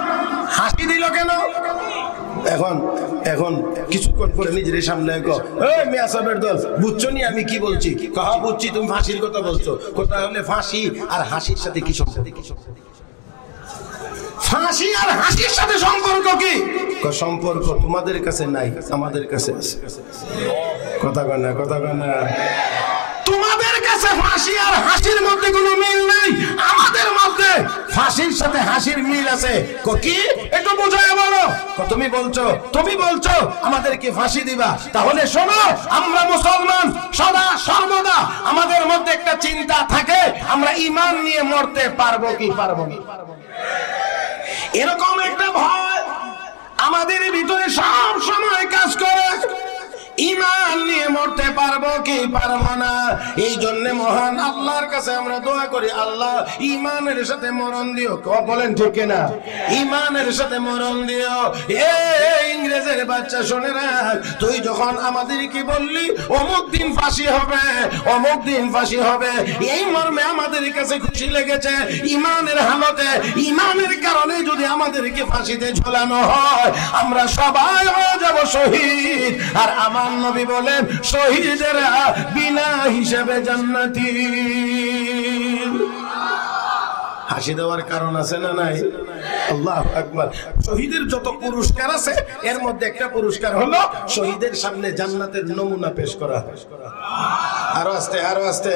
হাসি দিল কেন? এখন এখন কিছুক্ষণ পরে নিজের সামনে মিয়া সাহেবের দল, বুঝছো নি আমি কি বলছি? কহা বুঝছি, তুমি ফাঁসির কথা বলছো। কথা হলে ফাঁসি আর হাসির সাথে কি সম্পর্ক? ফাঁসি আর হাসির সাথে সম্পর্ক কি? সম্পর্ক তোমাদের কাছে নাই, আমাদের কাছে আছে। কথা কয় না, কথা কয় না। তোমাদের কাছে ফাঁসি আর হাসির মধ্যে কোনো মিল নাই, আমাদের মধ্যে ফাঁসির সাথে হাসির মিল আছে। কি একটু বোঝায় বলো। তুমি বলছো আমাদেরকে ফাঁসি দিবা, তাহলে শোনো, আমরা মুসলমান, সদা সর্বদা আমাদের মধ্যে একটা চিন্তা থাকে, আমরা ঈমান নিয়ে মরতে পারবো কি পারবো না। এরকম একটা ভয় আমাদের ভিতরে সব সময় কাজ করে, ঈমান নিয়ে মরতে পারবো কি পারবো না। এই জন্য মহান আল্লাহর কাছে আমরা দোয়া করি, আল্লাহ ঈমানের সাথে মরণ দিও। বলেন ঠিক কিনা? ঈমানের সাথে মরণ দিও। এ ইংরেজের বাচ্চা, শুনে রাখ, তুই যখন আমাদেরকে বললি অমুক দিন ফাঁসি হবে, অমুক দিন ফাঁসি হবে, এই মর্মে আমাদের কাছে খুশি লেগেছে। ঈমানের হালতে, ঈমানের কারণে যদি আমাদেরকে ফাঁসিতে ঝোলানো হয়, আমরা সবাই হয়ে যাব শহীদ। আর আমার নবী বলেন, শহীদেরা বিনা হিসাবে জান্নাতি। হাসি দেওয়ার কারণ আছে না নাই? আল্লাহু আকবার। শহীদের যত পুরস্কার আছে, এর মধ্যে একটা পুরস্কার হলো শহীদের সামনে জান্নাতের নমুনা পেশ করা হয়। আরো আস্তে, আরো আস্তে।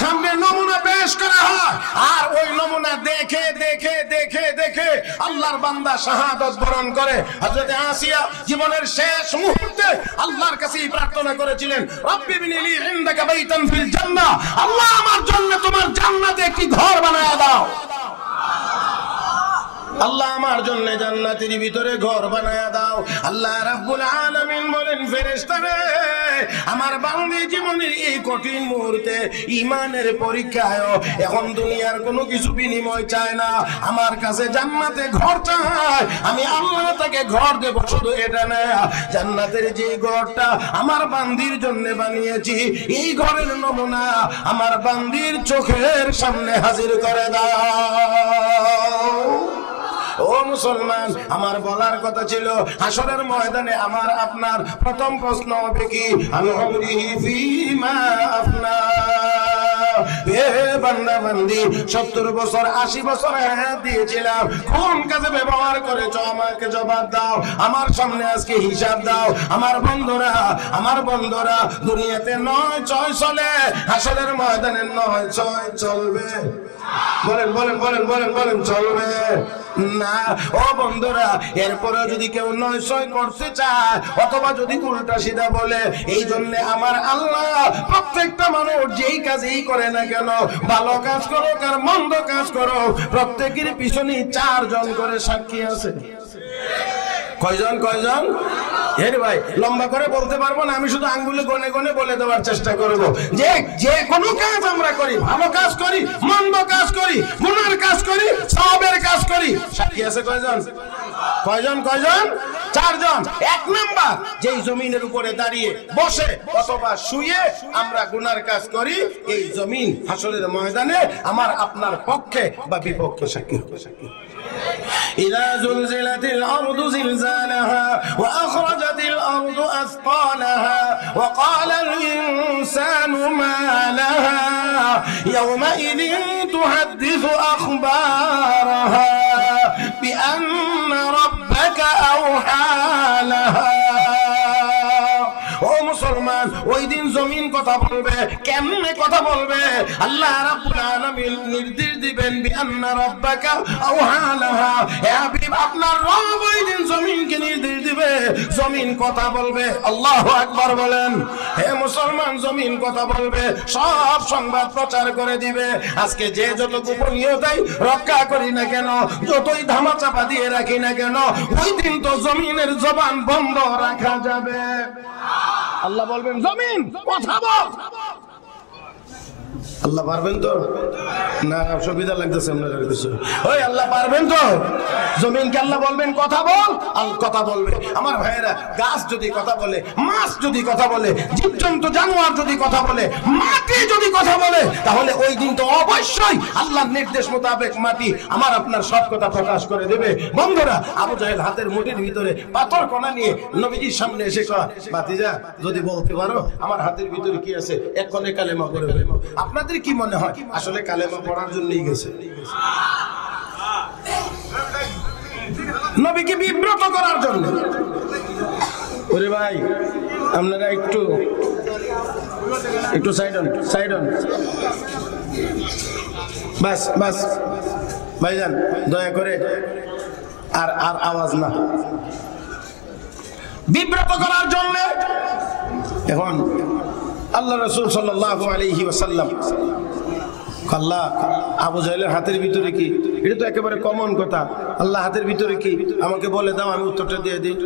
সামনে নমুনা পেশ করা হয়, আর ওই নমুনা দেখে দেখে দেখে দেখে আল্লাহর বান্দা শাহাদাত বরণ করে। হযরত আসিয়া জীবনের শেষ মুহূর্তে আল্লাহর কাছে প্রার্থনা করেছিলেন, রব্বি বিনিলি ইনদাকা বাইতান ফিল জান্নাহ, আল্লাহ আমার জন্য তোমার জান্নাতে একটি ঘর বানায়া দাও। আল্লাহ আমার জন্য জান্নাতের ভিতরে ঘর বানায়া দাও। আল্লাহ রাব্বুল আলামিন বলেন, ফেরেশতারে, আমার বান্দা জীবনের এই কঠিন মুহূর্তে ঈমানের পরীক্ষায় এখন দুনিয়ার কোনো কিছু বিনিময় চায় না, আমার কাছে জান্নাতে ঘর চায়। আমি আল্লাহ তাকে ঘর দেব। শুধু এটা না, জান্নাতের যে ঘরটা আমার বান্দির জন্য বানিয়েছি, এই ঘরের নমুনা আমার বান্দির চোখের সামনে হাজির করে দাও। ও মুসলমান, আমার বলার কথা ছিল, হাসরের ময়দানে আমার আপনার প্রথম প্রশ্ন হবে কি? আমি উমরিহি ফীমা আফনা। হে বান্দা বান্দি, 70 বছর 80 বছর হায়াত দিয়েছিলাম, কোন কাজে ব্যবহার করেছো? আমাকে জবাব দাও, আমার সামনে আজকে হিসাব দাও। আমার বন্ধুরা, দুনিয়াতে 9-6 চলে, হাসরের ময়দানে 9-6 চলবে? বলেন বলেন বলেন বলেন বলেন, চলবে না? ও বন্ধুরা, এরপরে যদি কেউ 9-6 করতে চায়, অথবা যদি উল্টা সিধা বলে, এই জন্য আমার আল্লাহ প্রত্যেকটা মানুষ যেই কাজেই করে না কেন, ভালো কাজ করো আর মন্দ কাজ করো, প্রত্যেকের পিছনে 4 জন করে সাক্ষী আছে। কয়জন? কয়জন? হেরে ভাই, লম্বা করে বলতে পারবো না, আমি শুধু আঙ্গুলে গনে গনে বলে দেওয়ার চেষ্টা করব। যে কোনো কাজ আমরা করি, ভালো কাজ করি, মন্দ কাজ করি, গুনার কাজ করি, সওয়াবের কাজ করি, সাক্ষী আছে কয়জন? কয়জন? কয়জন? 4 জন। 1 নাম্বার, যেই জমিনের উপরে দাঁড়িয়ে, বসে অথবা শুয়ে আমরা গুনার কাজ করি, এই জমিন হাসরের ময়দানে আমার আপনার পক্ষে বা বিপক্ষে সাক্ষী হবে। إذا زلزلت الأرض زلزالها وأخرجت الأرض أثقالها وقال الإنسان ما لها يومئذ تحدث أخبارها بأن ربك أوحى لها। ও মুসলমান, ওই দিন জমিন কথা বলবে, কেমনে কথা বলবে? আল্লাহ রাব্বুল আলামিন নির্দেশ দিবেন বিআন্না রাব্বাকা আওহালাহা। হে হাবিব, আপনার রব ওই দিন জমিনকে নির্দেশ দিবে, জমিন কথা বলবে। আল্লাহু আকবার বলেন। হে মুসলমান, জমিন কথা বলবে, সব সংবাদ প্রচার করে দিবে। আজকে যে যত গোপনীয়তাই রক্ষা করি না কেন, যতই ধামাচাপা দিয়ে রাখি না কেন, ওই দিন তো জমিনের জবান বন্ধ রাখা যাবে। আল্লাহ বলবেন জমিন কথা বল। আল্লাহ পারবেন তো? না সুবিধা লাগতেছে আপনার কিছু? ওই আল্লাহ পারবেন তো? জমিনকে আল্লাহ বলবেন কথা বল, কথা বলবে। আমার ভাইয়েরা, গাছ যদি কথা বলে, মাছ যদি কথা বলে, জীবজন্তু জানোয়ার যদি কথা বলে, মাটি যদি কথা বলে, তাহলে ওই দিন তো অবশ্যই আল্লাহর নির্দেশ মোতাবেক মাটি আমার আপনার সব কথা প্রকাশ করে দেবে। বন্ধুরা, আবু জাহেল হাতের মুঠির ভিতরে পাথর কণা নিয়ে নবীজির সামনে এসে কয়, ভাতিজা যদি বলতে পারো আমার হাতের ভিতরে কি আছে, এক কোণে কালেমা পড়ে ফেলবো। আপনাদের কি মনে হয় আসলে কালেমা পড়ার জন্যই গেছে? নবীকে বিব্রত করার জন্য? ওরে ভাই, আপনারা একটু সাইড অন। বাস ভাইজান, দয়া করে আর আওয়াজ না। বিব্রত করার জন্য এখন আল্লাহ রাসূল সাল্লাল্লাহু আলাইহি ওয়াসাল্লাম, আল্লাহ আবু জাহেলের হাতের ভিতরে কি? এটা তো একেবারে কমন কথা। আল্লাহ হাতের ভিতরে কি আমাকে বলে দাও, আমি উত্তরটা দিয়ে দিই।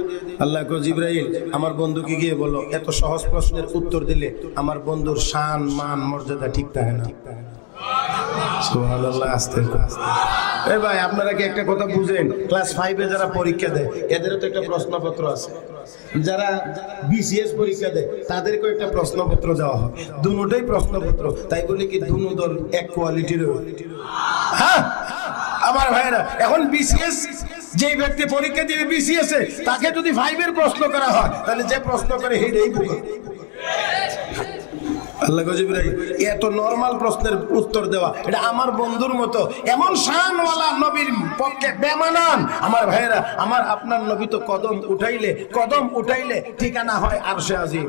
আল্লাহ কো, জিবরাইল আমার বন্ধুকে গিয়ে বলো, এত সহজ প্রশ্নের উত্তর দিলে আমার বন্ধুর শান মান মর্যাদা ঠিক থাকে না। সুবহানাল্লাহ। আস্তে আস্তে। এই ভাই, আপনারা কি একটা কথা বুঝেন? ক্লাস 5-এ যারা পরীক্ষা দেয় এদেরও তো একটা প্রশ্নপত্র আছে। যারা বিসিএস পরীক্ষা দেয় তাদেরকেও একটা প্রশ্নপত্র দেওয়া হয়। দুটোই প্রশ্নপত্র, তাই বলে কি দুটো দল এক কোয়ালিটির? হ্যাঁ আমার ভাইরা, এখন বিসিএস যে ব্যক্তি পরীক্ষা দিবে বিসিএস এ, তাকে যদি 5-এর প্রশ্ন করা হয়, তাহলে যে প্রশ্ন করে হেডেই বোকা। আল্লাহ জিবরাইল এত নরমাল প্রশ্নের উত্তর দেওয়া, এটা আমার বন্ধুর মতো এমন শানওয়ালা নবীর পক্ষে বেমানান। আমার ভাইরা, আমার আপনার নবী তো কদম উঠাইলে ঠিকানা হয় আরশে আজিম।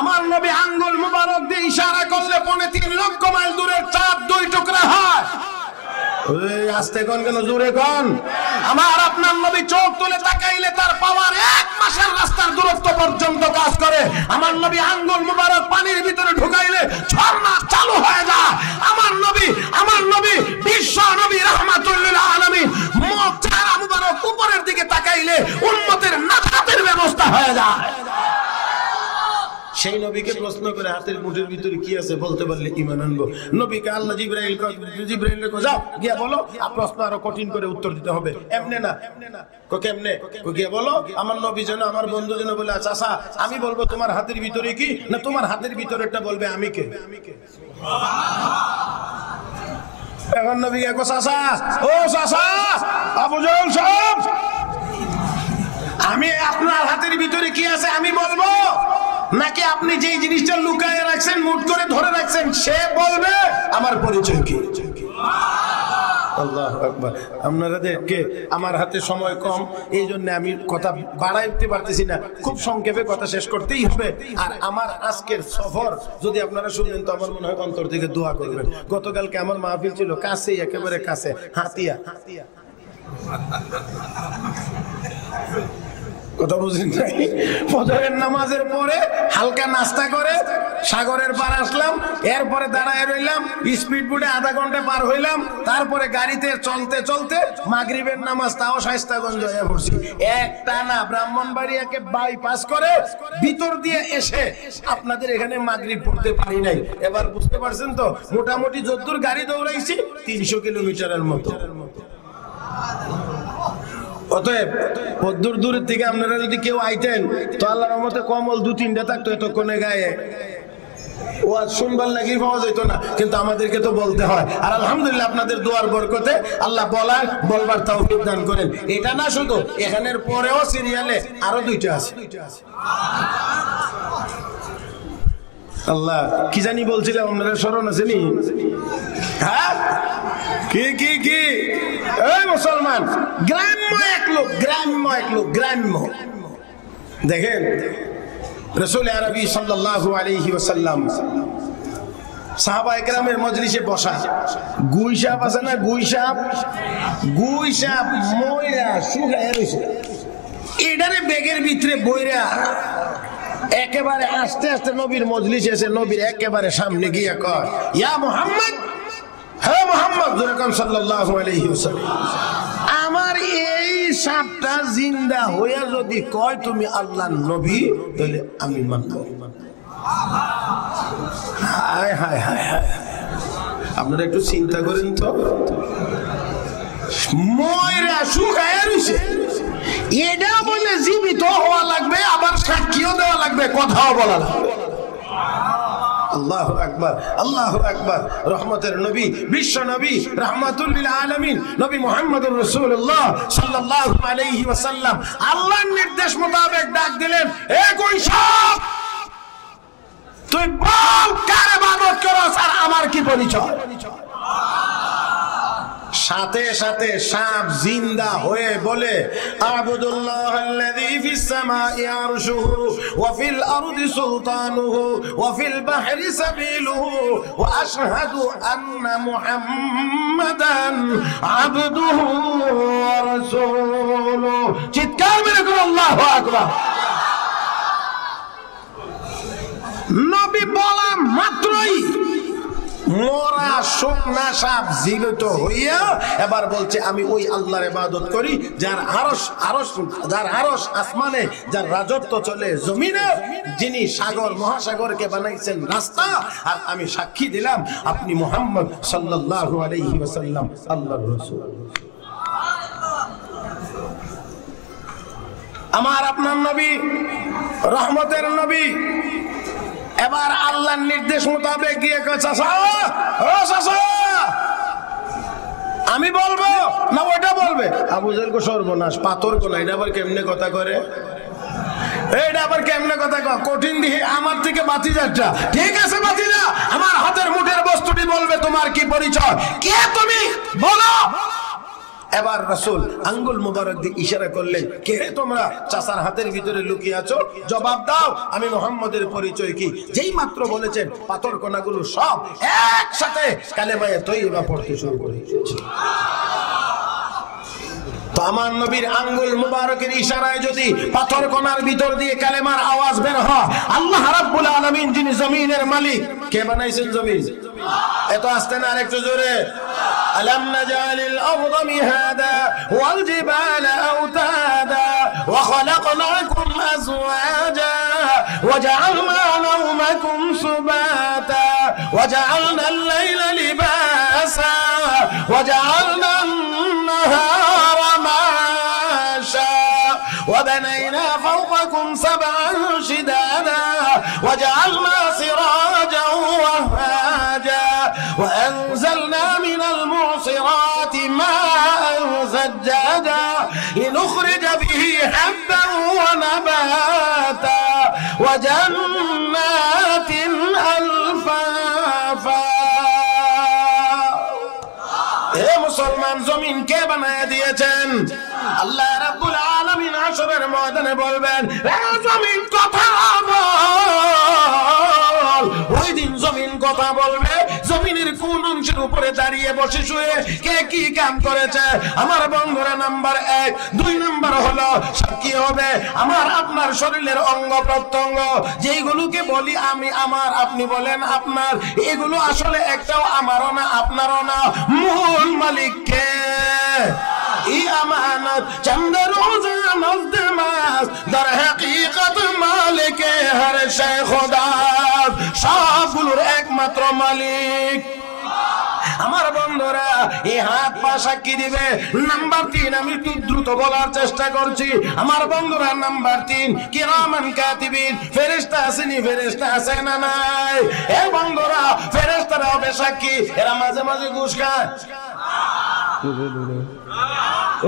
আমার নবী আঙ্গুল মুবারক দিয়ে ইশারা করলে 3.5 লক্ষ মাইল দূরের চাঁদ 2 টুকরা হয়। আস্তে কোন কেন, জোরে কোন। আমার আপনার নবী চোখ তুলে তাকাইলে তার পাওয়ার 1 মাসের রাস্তার দূরত্ব পর্যন্ত কাজ করে। আমার নবী আঙ্গুল মুবারক পানির ভিতরে ঢুকাইলে ঝর্ণা চালু হয়ে যায়। আমার নবী বিশ্ব নবী রাহমাতুল লিল আলামিন মুখ ছাড়া মুবারক উপরের দিকে তাকাইলে উম্মতের নাজাতের ব্যবস্থা হয়ে যায়। সেই নবীকে প্রশ্ন করে হাতের মুঠির ভিতরে কি আছে বলতে পারলে ঈমান আনবো। নবীকে আল্লাহ জিবরাইল যাও গিয়া বলো, প্রশ্ন আরো কঠিন করে উত্তর দিতে হবে। এমনে না কেমনে গিয়া বলো, আমার নবী যেন, আমার বন্ধু যেন বলে, চাচা আমি বলবো তোমার হাতের ভিতরে কি, না তোমার হাতের ভিতরেটা বলবে আমি কে। এখন নবী গিয়া চাচা, ও চাচা আবু জাহেল সাহেব, আমি আপনার হাতের ভিতরে কি আছে আমি বলবো, নাকি আপনি যে জিনিসটা লুকায় রাখছেন, মুট করে ধরে রাখছেন, সে বলবে আমার পরিচয় কি? আল্লাহু আকবার। আপনাদেরকে আমার হাতে সময় কম, এই জন্য আমি কথা বাড়াইতে পারতেছি না, খুব সংক্ষেপে কথা শেষ করতেই হবে। আর আমার আজকের সফর যদি আপনারা শুনলেন তো আমার মনে হয় অন্তর থেকে দোয়া করবেন। গতকালকে আমার মাহফিল ছিল কাছেই, একেবারে কাছে, হাতিয়া। কথা বুঝেন নাই? ফজরের নামাজের পরে হালকা নাস্তা করে সাগরের পার আসলাম, এরপরে দাঁড়ায় রইলাম, স্পিড বোটে আধা ঘন্টা পার হইলাম, তারপরে গাড়িতে চলতে চলতে মাগরিবের নামাজ তাও শায়েস্তাগঞ্জ হয়ে পড়ছি। একটানা ব্রাহ্মণবাড়িয়াকে বাইপাস করে ভিতর দিয়ে এসে আপনাদের এখানে মাগরিব পড়তে পারি নাই। এবার বুঝতে পারছেন তো, মোটামুটি যতদূর গাড়ি দৌড়াইছি 300 কিলোমিটারের মতো। অতএব দূর দূরের থেকে আপনারা যদি কেউ আইতেন তো আল্লাহর রহমতে কমল 2-3টা থাকতো এতক্ষণে গায়ে, ও আজ শুনবার লাগি পাওয়া যেত না, কিন্তু আমাদেরকে তো বলতে হয়। আর আলহামদুলিল্লাহ আপনাদের দোয়ার বরকতে আল্লাহ বলবার তৌফিক দান করেন। এটা না শুধু, এখানের পরেও সিরিয়ালে আরো 2টা আছে। আল্লাহ কি জানি বলছিলাম, আপনারা স্মরণ আছে নি? হ্যাঁ কি এই মুসলমান, গ্রাম্য এক লোক দেখেন রাসূল আরবি সাল্লাল্লাহু আলাইহি ওয়াসাল্লাম সাহাবায়ে কেরামের মজলিসে বসা, গুই সাপ আছে না, গুই সাপ ময়রা শুকায় রইছে, এটারে ব্যাগের ভিতরে বইরা একেবারে আস্তে আস্তে নবীর মজলিসে এসে নবীর একেবারে সামনে গিয়ে কয়, ইয়া মুহাম্মদ, হে মুহাম্মদ সাল্লাল্লাহু আলাইহি ওয়াসাল্লাম, আমার এই সাপটা জিন্দা হইয়া যদি কয় তুমি আল্লাহর নবী, তাহলে আমি মানব। হায় হায় হায় হায়, আপনারা একটু চিন্তা করেন তো, ময়রা শুকায় রইছে, এটা বলে জীবিত হওয়া লাগবে, আবার সাক্ষীও দেওয়া লাগবে, কথাও বলা লাগবে। আল্লাহু আকবার, আল্লাহু আকবার। রহমতের নবী, বিশ্ব নবী, রাহমাতুল লিল আলামিন নবী মুহাম্মদুর রাসূলুল্লাহ সাল্লাল্লাহু আলাইহি ওয়াসাল্লাম আল্লাহর নির্দেশ মোতাবেক ডাক দিলেন, এ গুই সাপ, তুই বল কার ইবাদত করস আর আমার কি পরিচয়? সাথে সাথে সাপ জিন্দা হয়ে বলে, আবুদুল্লাহাল্লাযী ফিস সামাই আরশুহু ওয়া ফিল আরদি সুলতানুহু ওয়া ফিল বাহরি সাবিলুহু ওয়া আশহাদু আন্না মুহাম্মাদান আবদুহু ওয়া রাসূলুহু। চিৎকার মেরে বলো আল্লাহু আকবার। নবী বলা মাত্রই মোরা শুকনা সাপ জীবিত হইয়া এবার বলছে, আমি ওই আল্লাহর ইবাদত করি যার আরশ আসমানে, যার রাজত্ব চলে জমিনে, যিনি সাগর মহাসাগরকে বানাইছেন রাস্তা, আর আমি সাক্ষী দিলাম আপনি মুহাম্মদ সাল্লাল্লাহু আলাইহি ওয়াসাল্লাম আল্লাহর রাসূল। আমার আপনার নবী, রহমতের নবী, এবার আল্লাহর নির্দেশ মোতাবেক গিয়ে আমি বলবো না ওটা বলবে? আবু জাহেল কো সর্বনাশ, পাথর কো না, এটা আবার কেমনে কথা করে, এটা আবার কেমনে কথা কয়, কঠিন দিয়ে আমার থেকে বাতিজাটা, ঠিক আছে বাতিজা, আমার হাতের মুঠের বস্তুটি বলবে তোমার কি পরিচয়, কে তুমি বলো। এবার রাসূল আঙ্গুল মুবারক দিয়ে ইশারা করলেন, কে তোমরা চাচার হাতের ভিতরে লুকিয়ে আছো, জবাব দাও, আমি মুহাম্মদের পরিচয় কি। যেই মাত্র বলেছেন, পাথর কণাগুলো সব একসাথে কালেমায়ে তয়্যিবা পড়তে শুরু করেছে। তো আমার নবীর আঙ্গুল মুবারকের ইশারায় যদি পাথর কণার ভিতর দিয়ে কালেমার আওয়াজ বের হয়, আল্লাহ রাব্বুল আলামিন যিনি জমিনের মালিক, কে বানাইছেন জমিন? এত আস্তে না, আরেকটু জোরে। ألم نجعل الأرض مهادا والجبال أوتادا وخلقناكم أزواجا وجعلنا نومكم سباتا وجعلنا الليل لباسا وجعلنا النهار معاشا وبنينا فوقكم سبعا شدادا وجعلنا سراجا وهاجا وأنزلنا من المعصرات ماء ثجاجا لنخرج به حبا ونباتا وجنات ألفافا। এ মুসলমান, জমিন কে বানায় দিয়েছেন? আল্লাহ রাব্বুল আলামিন হাশরের ময়দানে বলবেন, এ জমিন কথা বল। ওই দিন জমিন কথা বলবে, জমিনের কোন অংশের উপরে দাঁড়িয়ে বসে শুয়ে কে কি কাম করেছে। আমার বন্ধুরা, নাম্বার 1, 2 নাম্বার হলো সাক্ষী হবে আমার আপনার শরীরের অঙ্গ প্রত্যঙ্গ, যেইগুলোকে বলি আমি আমার, আপনি বলেন আপনার, এগুলো আসলে একটাও আমারও না আপনারও না, মূল মালিক কে? এই আমানত চন্দ রোজা নজদ মাস দর হাকিকত মালিকে হর শে খোদা, সবগুলোর একমাত্র মালিক আমার বন্ধুরা। এই হাত পা সাক্ষী দিবে। নাম্বার 3, আমি একটু দ্রুত বলার চেষ্টা করছি আমার বন্ধুরা। নাম্বার 3, কিরামান কাতিবিন, ফেরেশতা আসেনি, ফেরেশতা আছে না নাই? এ বন্ধুরা, ফেরেশতারা হবে সাক্ষী। এরা মাঝে মাঝে ঘুষ খায়।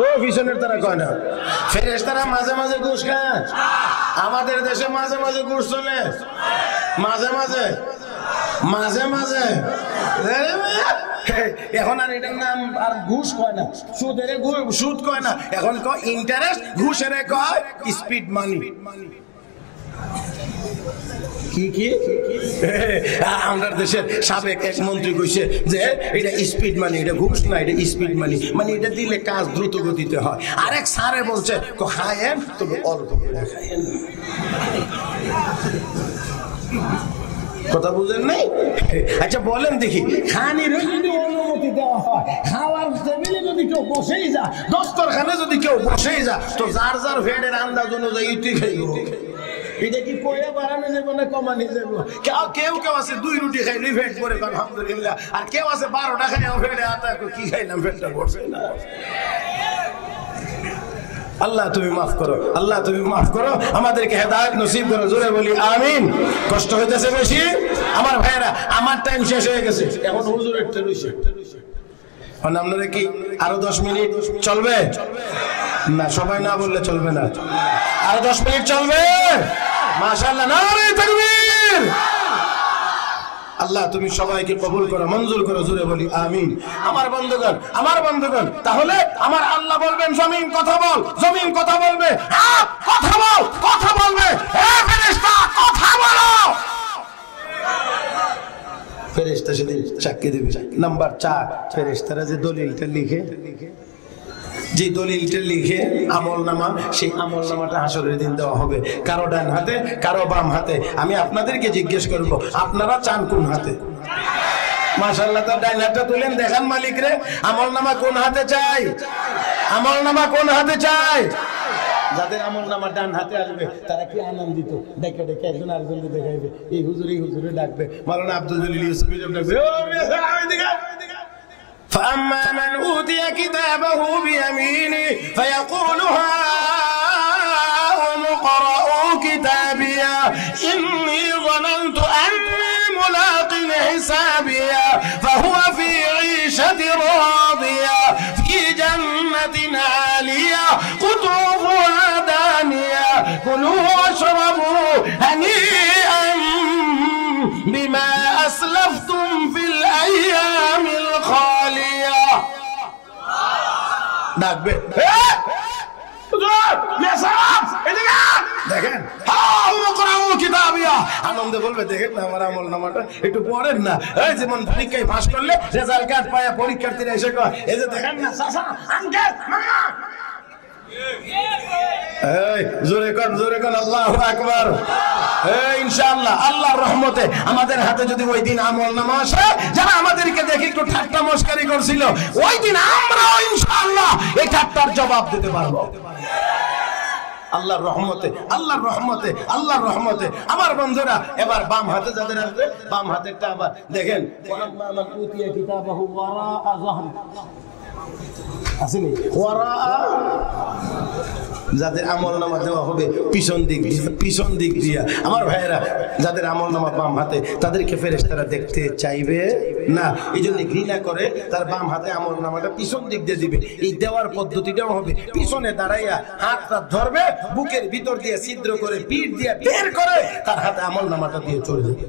ও পিছনের তারা কয় না, ফেরেশতারা মাঝে মাঝে ঘুষ খায়। আমাদের দেশে মাঝে মাঝে ঘুষ চলে, মাঝে মাঝে মাঝে মাঝে। এখন আর এটার নাম আর ঘুষ কয় না, সুদের সুদ কয় না, এখন কয় ইন্টারেস্ট, ঘুষের কয় স্পিড মানি। কি কি আমাদের দেশের সাবেক এক মন্ত্রী কইছে যে এটা স্পিড মানি, এটা ঘুষ না, এটা স্পিড মানি, মানে এটা দিলে কাজ দ্রুত গতিতে হয়। আরেক স্যারে বলছে খায়েন তবে অল্প করে খায়েন। কথা বুঝেন নাই? আচ্ছা বলেন দেখি, খানির যদি অনুমতি দেওয়া হয়, খাওয়ার টেবিলে যদি কেউ বসেই যা, দস্তরখানে যদি কেউ বসেই যা, তো যার যার ভেড়ের আন্দাজ অনুযায়ী তুই খাইব। এটা কি কইয়া বাড়ানো যাবে না কমানো যাবে? কেউ কেউ আছে 2 রুটি খাইলে ভেট করে আলহামদুলিল্লাহ, আর কেউ আছে 12টা খাইয়া ভেড়ে আতা কি খাইলাম ভেটটা বসে না। আল্লাহ তুমি মাফ করো, আল্লাহ তুমি মাফ করো, আমাদেরকে হেদায়েত নসিব করো। জোরে বলি আমিন। কষ্ট হইতেছে বেশি আমার ভাইয়েরা, আমার টাইম শেষ হয়ে গেছে, এখন হুজুরের টা রইছে। আপনারা কি আরো 10 মিনিট চলবে? না সবাই না বললে চলবে না, আরো 10 মিনিট চলবে। মাশাআল্লাহ, নারে তাকবীর। আল্লাহ তুমি সবাইকে কবুল করো, মঞ্জুর করো। জোরে বলি আমিন। আমার বন্ধুগণ, আমার বন্ধুগণ, তাহলে আমার আল্লাহ বলবেন জমিন কথা বল, জমিন কথা বলবে, কথা বল, কথা বলবে, হে ফেরেশতা কথা বলো। ফেরেশতা সেদিন সাক্ষী দিবে। নাম্বার 4, ফেরেশতারা যে দলিলটা লিখে, যে দলিলটা লিখে আমল নামা, সেই আমল নামাটা হাসরের দিন দেওয়া হবে, কারো ডান হাতে কারো বাম হাতে। আমি আপনাদেরকে জিজ্ঞেস করব, আপনারা চান কোন হাতে? মাশাআল্লাহ, তার ডান হাতটা তুলেন, দেখান মালিক রে আমল নামা কোন হাতে চাই, আমল নামা কোন হাতে চাই। যাদের আমল নামা ডান হাতে আসবে তারা কি আনন্দিত, দেখে দেখে একজন আরেকজনকে দেখাইবে, এই হুজুরে ডাকবে, মাওলানা আব্দুল জলিল ইউসুফ ডাকবে, فأما من أوتي كتابه بيمينه فيقول هاؤم اقرءوا كتابيه إني ظننت أني ملاق حسابيه فهو في عيشة راضية في جنة عالية قطوفها دانية كلوا واشربوا هنيئا بما أسلفتم في الأيام الخالية. ডাকবে দেখেন, আনন্দে বলবে দেখেন না আমার আমল নামাটা, একটু পড়েন না। এই যেমন পরীক্ষায় পাস করলে রেজাল্ট কার্ড পায় পরীক্ষার্থীরা এসে কয়, এই যে দেখেন না চাচা আঙ্কেল মামা। জোরে কোন, জোরে কোন আল্লাহু আকবার। ইনশাআল্লাহ আল্লাহর রহমতে আমাদের হাতে যদি ওই দিন আমল নামা আসে, যারা আমাদেরকে দেখে একটু ঠাট্টা মস্কারি করছিল, ওই দিন আমরাও ইনশাআল্লাহ এই ঠাট্টার জবাব দিতে পারবো আল্লাহর রহমতে, আল্লাহর রহমতে, আল্লাহর রহমতে। আমার বন্ধুরা, এবার বাম হাতে যাদের আসবে, বাম হাতেরটা আবার দেখেন, আসেনি যাদের আমল নামা দেওয়া হবে পিছন দিক দিয়ে, পিছন দিক দিয়া। আমার ভাইয়েরা, যাদের আমল নামা বাম হাতে, তাদেরকে ফেরেশতারা দেখতে চাইবে না, এই জন্য ঘৃণা করে তার বাম হাতে আমল নামাটা পিছন দিক দিয়ে দিবে। এই দেওয়ার পদ্ধতিটাও হবে, পিছনে দাঁড়াইয়া হাতটা ধরবে, বুকের ভিতর দিয়ে ছিদ্র করে পিঠ দিয়ে বের করে তার হাতে আমল নামাটা দিয়ে চলে যাবে।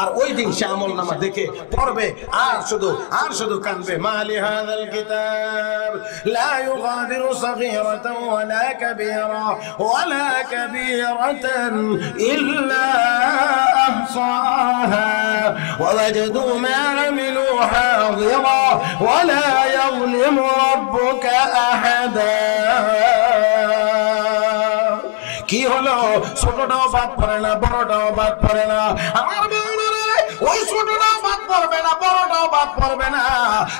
আর ওই দিন সে আমল নামা দেখে পড়বে আর শুধু কানবে, মালি হাযাল কিতাব লা ইউগাদিরু সাগীরাতান ওয়ালা কাবীরাতান ইল্লা আহসাহা ওয়া ওয়াজাদু মা আমিলু হাযিরা ওয়ালা ইয়াযলিমু রাব্বুকা আহাদা। কি হলো? ছোটটাও বাদ পড়ে না, বড়টাও বাদ পড়ে না। আমার ওই ছোটটাও বাদ পড়বে না, বড়টাও বাদ পড়বে না।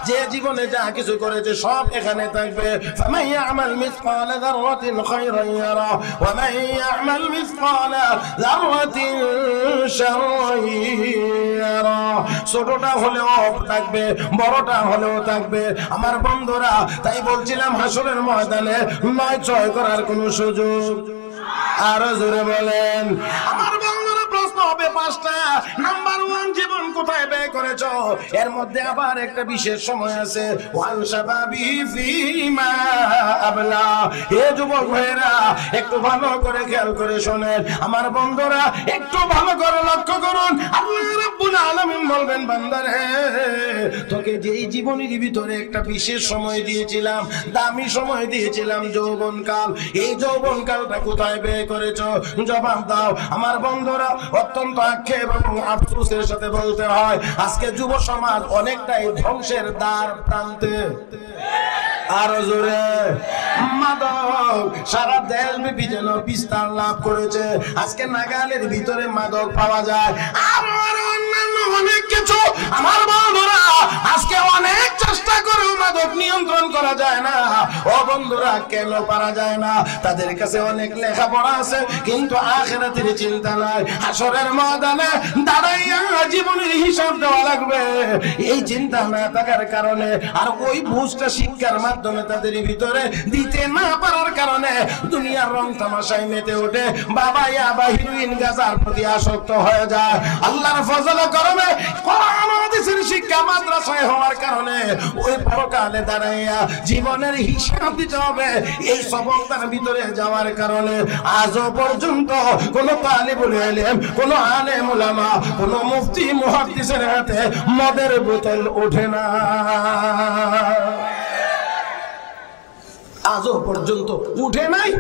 যে জীবনে যা কিছু করেছে সব এখানে থাকবে। ফামান ইয়ামাল মিসকালা যাররাতিন খায়রান ইয়ারা ওয়া মান ইয়ামাল মিসকালা যাররাতিন শাররান ইয়ারা। ছোটটা হলেও থাকবে, বড়টা হলেও থাকবে। আমার বন্ধুরা, তাই বলছিলাম হাসরের ময়দানে 9-6 করার কোনো সুযোগ। আরো জোরে বলেন। আমার বন্ধুরা, প্রশ্ন হবে 5টা। নাম্বার 1, জীবন কোথায় ব্যয় করেছো? এর মধ্যে আবার একটা বিশেষ সময় আছে, ওয়াল শাবাবি ফিমা আবলা। হে যুবক ভাইরা, একটু ভালো করে খেয়াল করে শোনেন, আমার বন্ধুরা একটু ভালো করে লক্ষ্য করুন। আল্লাহ রাব্বুল আলামিন বলবেন, বান্দারে তোকে যেই জীবনের ভিতরে একটা বিশেষ সময় দিয়েছিলাম, দামি সময় দিয়েছিলাম, যৌবনকাল, এই যৌবনকালটা কোথায় ব্যয় করেছো? জবাব দাও। আমার বন্ধুরা অত্যন্ত আক্ষেপ এবং আফসোসের সাথে বলতে হয়, আজকে যুব সমাজ অনেকটাই ধ্বংসের দ্বার প্রান্তে। আরো জোরে, মাদক সারা দেশব্যাপী যেন বিস্তার লাভ করেছে। আজকে নাগালের ভিতরে মাদক পাওয়া যায়, আর অন্যান্য অনেক কিছু। আমার বন্ধুরা আজকে অনেক চেষ্টা করেও মাদক নিয়ন্ত্রণ করা যায় না। ও বন্ধুরা, কেন পারা যায় না? তাদের কাছে অনেক লেখাপড়া আছে, কিন্তু আখিরাতের চিন্তা নাই। হাসরের ময়দানে দাঁড়াইয়া জীবনের হিসাব দেওয়া লাগবে, এই চিন্তা না থাকার কারণে, আর ওই বুঝটা শিক্ষার মাধ্যমে তাদের ভিতরে দিতে না পারার কারণে দুনিয়ার রং তামাশায় মেতে ওঠে, বাবা ইয়াবা হিরোইন গাজার প্রতি আসক্ত হয়ে যায়। আল্লাহর ফজল করবে কোরআন হাদিসের শিক্ষা মাদ্রাসায় হওয়ার কারণে ওই পরকালে দাঁড়াইয়া জীবনের হিসাব দিতে হবে। এই সবকটার ভিতরে যাওয়ার কারণে আজও পর্যন্ত কোন তালিবুল ইলম, কোন আলেম উলামা, কোন মুফতি মুহাদ্দিসের হাতে মদের বোতল ওঠে না, আজও পর্যন্ত উঠে নাই।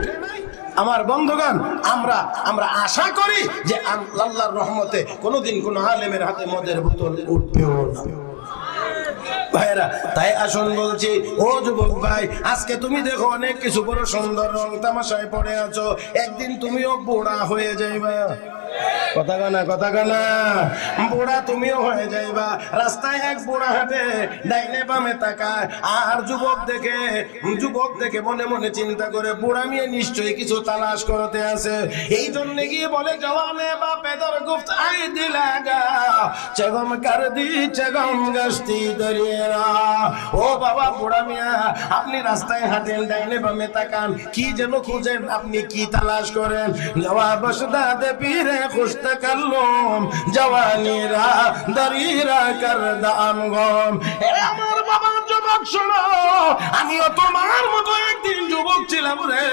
আমার বন্ধুগণ, আমরা আশা করি যে আল্লাহর রহমতে কোনোদিন কোন আলেমের হাতে মদের বোতল উঠবেও না। ভাইরা, তাই আসুন বলছি, ও যুবক ভাই, আজকে তুমি দেখো অনেক কিছু বড় সুন্দর রং তামাশায় পড়ে আছো, একদিন তুমিও বুড়া হয়ে যাইবা। কথা কানা বুড়া তুমিও হয়ে যাইবা। রাস্তায় এক বুড়া হাঁটে, ডাইনে বামে তাকায়, আর যুবক দেখে মনে মনে চিন্তা করে, বুড়া মেয়ে নিশ্চয়ই কিছু তালাশ করতে আছে। এই জন্য গিয়ে বলে, জওয়ানে বাপে দর গুফত আই দিলাগা চেগম কর দি চেগম গস্তি দরিয়া। ও বাবা বুড়া মিয়া, আপনি রাস্তায় হাঁটেন, ডাইনে বামে তাকান, কি যেন খুঁজেন, আপনি কি তালাশ করেন? জবাব দে পীরে খুশতে কাল্লুম জওয়ানিরা দরিরা কর দাম গম। আমার বাবা যুবক শোনো, আমিও তোমার মতো একদিন যুবক ছিলাম রে।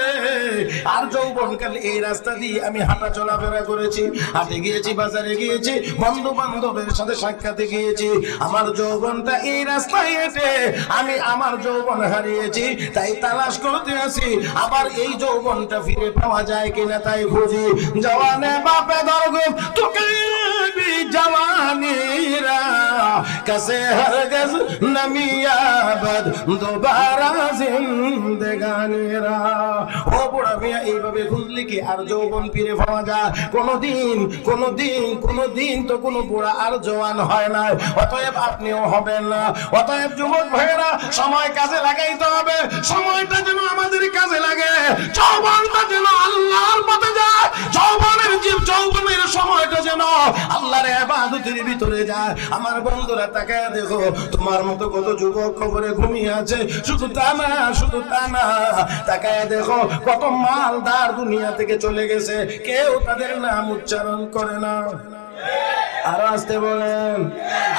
আর যৌবনকালে এই রাস্তা দিয়ে আমি হাঁটা চলাফেরা করেছি, হাটে গিয়েছি, বাজারে গিয়েছি, বন্ধু বান্ধবের সাথে সাক্ষাতে গিয়েছি। আমার যৌবনটা এই রাস্তায় হেঁটে আমি আমার যৌবন হারিয়েছি, তাই তালাশ করতে আসি আবার এই যৌবনটা ফিরে পাওয়া যায় কিনা তাই খুঁজি। জওয়ানে বাপে দরগুম তোকে জওয়ানিরা কাছে হরগজ নমিয়াবদ দোবারা জিন্দেগানিরা। ও বুড়া মিয়া, এইভাবে খুঁজলি কি আর যৌবন ফিরে পাওয়া যায়? কোনদিন তো কোনো বুড়া আর জওয়ান হয় না, অতএব আপনিও হবেন না। অতএব যুবক ভাইয়েরা, সময় কাজে লাগাইতে হবে, সময়টা যেন আমাদের কাজে লাগে, যৌবনটা যেন আল্লাহর পথে যায়, যৌবনের সময়টা যেন আল্লাহর ইবাদতের ভিতরে যায়। আমার বন্ধুরা তাকায় দেখো, তোমার মতো কত যুবক খবরে ঘুমিয়ে আছে, শুধু তা না, তাকায় দেখো কত মালদার দুনিয়া থেকে চলে গেছে, কেউ তাদের নাম উচ্চারণ করে না। আরো আসতে বলেন।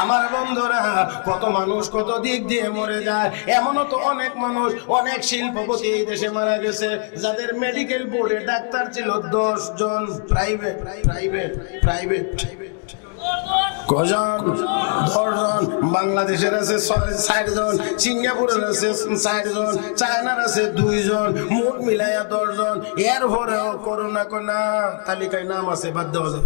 আমার বন্ধুরা, কত মানুষ কত দিক দিয়ে মরে যায়। এমনও তো অনেক মানুষ, অনেক শিল্পপতি এই দেশে মারা গেছে, যাদের মেডিকেল বোর্ডে ডাক্তার ছিল 10 জন, প্রাইভেট কজন? 10 জন। বাংলাদেশের আছে 60 জন, সিঙ্গাপুরের আছে 60 জন, চায়নার আছে 2 জন, মোট মিলাইয়া 10 জন। এর পরেও করোনা কোনা তালিকায় নাম আছে, বাদ দেওয়া যায়।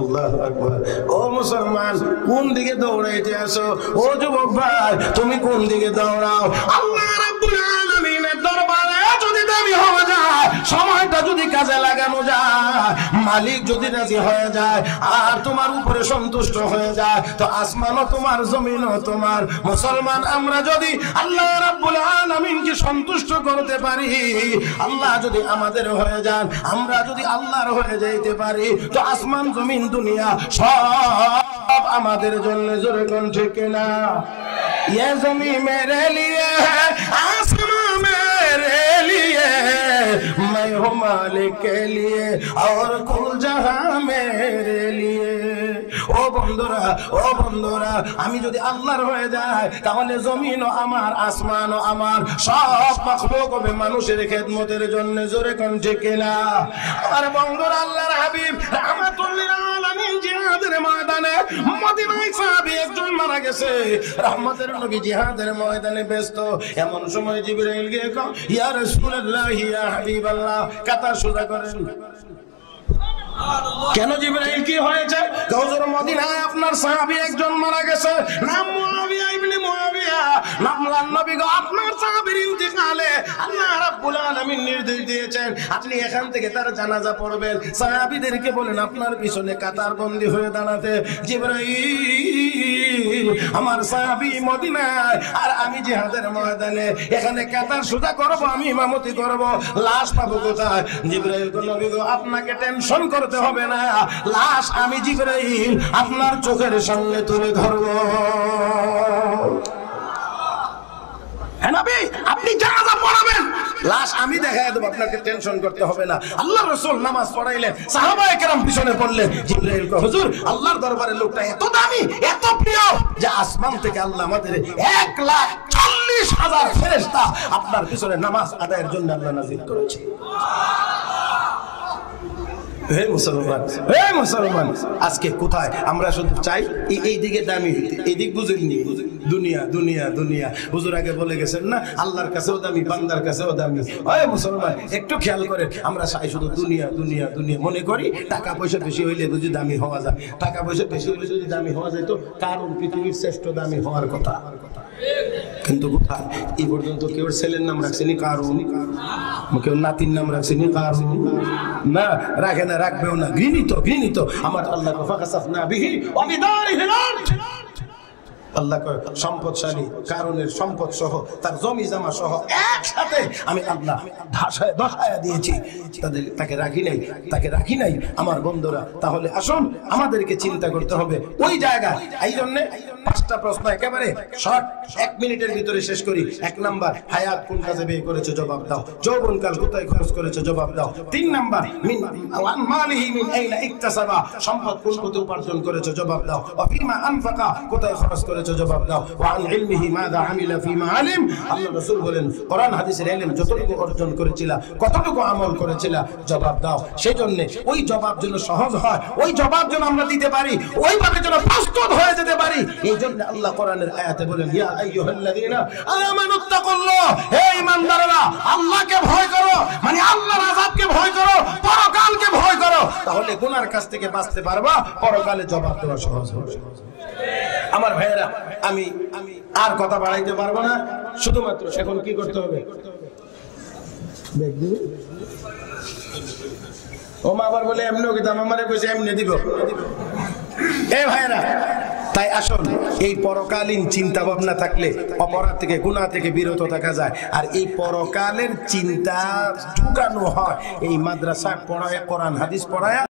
আল্লাহু আকবার। ও মুসলমান, কোন দিকে দৌড়াইতে আসো? ও যুবক ভাই, তুমি কোন দিকে দৌড়াও? আল্লাহ রাব্বুল আলামিনের দরবারে যদি দাবি হয়ে যায়, সময়টা যদি কাজে লাগানো যায়, মালিক যদি রাজি হয়ে যায় আর তোমার উপরে সন্তুষ্ট হয়ে যায়, তো আসমানও তোমার, জমিনও তোমার। মুসলমান, আমরা যদি আল্লাহ রাব্বুল আলামিনকে সন্তুষ্ট করতে পারি, আল্লাহ যদি আমাদের হয়ে যান, আমরা যদি আল্লাহর হয়ে যাইতে পারি, তো আসমান জমিন দুনিয়া সব আমাদের জন্য। জোরে কোন ঠিক না? ये ज़मीं मेरे लिए है, आसमां मेरे लिए, मैं हूँ मालिक के लिए और कुल जहां मेरे लिए। ও বন্ধুরা আমি যদি আল্লাহর হয়ে যায় তাহলে জমিনও আমার আসমানও আমার, সব মাখলুক হবে মানুষের খেদমতের জন্য। জোরে কোন ঠিক কিনা? আর বন্ধুরা আল্লাহর হাবিব রাহমাতুল লিল আলামিন জিহাদের ময়দানে মদিনায় সাহাবী একজন মারা গেছে। রহমতের নবী জিহাদের ময়দানে ব্যস্ত, এমন সময় জিবরাইল গিয়ে কয় ইয়া রাসূলুল্লাহ ইয়া হাবিবাল্লাহ কাতার সোজা করেন। কেন জিবরাইল কি হয়েছে? হুজুর মদিনায় আপনার সাহাবী একজন মারা গেছে, নাম মুআবিয়া ইবনে মুআবিয়া। নামলান নবী গো আপনার সাহাবীর ইন্তেকালে আল্লাহ রাব্বুল আলামিন নির্দেশ দিয়েছেন আপনি এখান থেকে তার জানাজা পড়বেন। সাহাবীদেরকে বলেন আপনার পিছনে কাতার বন্দী হয়ে দাঁড়াতে। জিবরাইল আমার সাহাবী মদিনায় আর আমি জিহাদের ময়দানে, এখানে কাতার সোজা করব, আমি ইমামতি করব, লাশ পাবো কোথায়? জিবরাইল কো নবী গো আপনাকে টেনশন করতে হবে না, লাশ আমি জিবরাইল আপনার চোখের সামনে তুলে ধরবো। আপনি জানাজা পড়াবেন, লাশ আমি দেখায় দেব, আপনাকে টেনশন করতে হবে না। আল্লাহ রাসূল নামাজ পড়াইলেন, সাহাবায়ে কেরাম পিছনে পড়লেন। জিবরাইল কয় হুজুর আল্লাহর দরবারে লোকটা এত দামি এত প্রিয় যে আসমান থেকে আল্লাহ আমাদের 1,40,000 ফেরেশতা আপনার পিছনে নামাজ আদায়ের জন্য আল্লাহ নাযিল করেছে। হে মুসলমান আজকে কোথায় আমরা শুধু চাই এই দিকে দামি হইতে, এই দিক বুঝেননি, দুনিয়া দুনিয়া দুনিয়া। হুজুর আগে বলে গেছেন না আল্লাহর কাছেও দামি বান্দার কাছেও দামি। ওই মুসলমান একটু খেয়াল করে, আমরা চাই শুধু দুনিয়া দুনিয়া দুনিয়া, মনে করি টাকা পয়সা বেশি হইলে যদি দামি হওয়া যায়, টাকা পয়সা বেশি হইলে যদি দামি হওয়া যায় তো কারণ পৃথিবীর শ্রেষ্ঠ দামি হওয়ার কথা। কিন্তু কোথায় এই পর্যন্ত কেউ ছেলের নাম রাখছেনি কারণ, কেউ নাতির নাম রাখছেনি কারণ, না রাখে না, রাখবেও না, ঘৃণিত আমার আল্লাহ ফাকাসাফনা বিহি ওয়া বিদারিহিল আরদ। আল্লাহ কয় সম্পদশালী কারণের সম্পদ সহ তার জমি জমা সহ একসাথে আমি আল্লাহ ধসায়া দিয়েছি, তাকে রাখি নাই আমার বন্ধুরা। তাহলে আসুন আমাদেরকে চিন্তা করতে হবে ওই জায়গায়। এই জন্য 5টা প্রশ্ন একেবারে শর্ট 1 মিনিটের ভিতরে শেষ করি। 1 নাম্বার, হায়াত কোন কাজে ব্যয় করেছো জবাব দাও। যৌবনকাল কোথায় খরচ করেছো জবাব দাও। 3 নাম্বার, মিন ওয়ান মালিহি মিন আইনা ইকতাসাবা, সম্পদ কোন পথে উপার্জন করেছো জবাব দাও। ওয়া ফিমা আনফাকা, কোথায় খরচ করেছো জবাব দাও। ওয়া আন ইলমিহি মাযা আমিলা ফিমা আলিম, আল্লাহ রাসূল বলেন কোরআন হাদিসের ইলম যতটুকু অর্জন করেছিলা কতটুকু আমল করেছিলা জবাব দাও। সেজন্য ওই জবাব যেন সহজ হয়, ওই জবাব যেন আমরা দিতে পারি, ওইভাবে যেন প্রস্তুত হয়ে যেতে পারি। এই জন্য আল্লাহ কোরআনের আয়াতে বলেন ইয়া আইয়ুহাল্লাযীনা আমানুত্তাকুল্লাহ, হে ঈমানদাররা আল্লাহকে ভয় করো, মানে আল্লাহর আযাবকে ভয় করো, পরকালকে ভয় করো, তাহলে গুনার কাছ থেকে বাঁচতে পারবা, পরকালে জবাব দেওয়া সহজ হবে। আমার ভাইয়েরা আমি আর কথা বাড়াইতে পারবো না, শুধুমাত্র এখন কি করতে হবে? ও মা আবার বলে এমনি কি দাম আমারে কইছে এমনি দিব। এ ভাইয়েরা তাই আসুন এই পরকালীন চিন্তা ভাবনা থাকলে অপরাধ থেকে গুনাহ থেকে বিরত থাকা যায়। আর এই পরকালের চিন্তা ঢুকানো হয় এই মাদ্রাসায় পড়ায়, কোরআন হাদিস পড়ায়।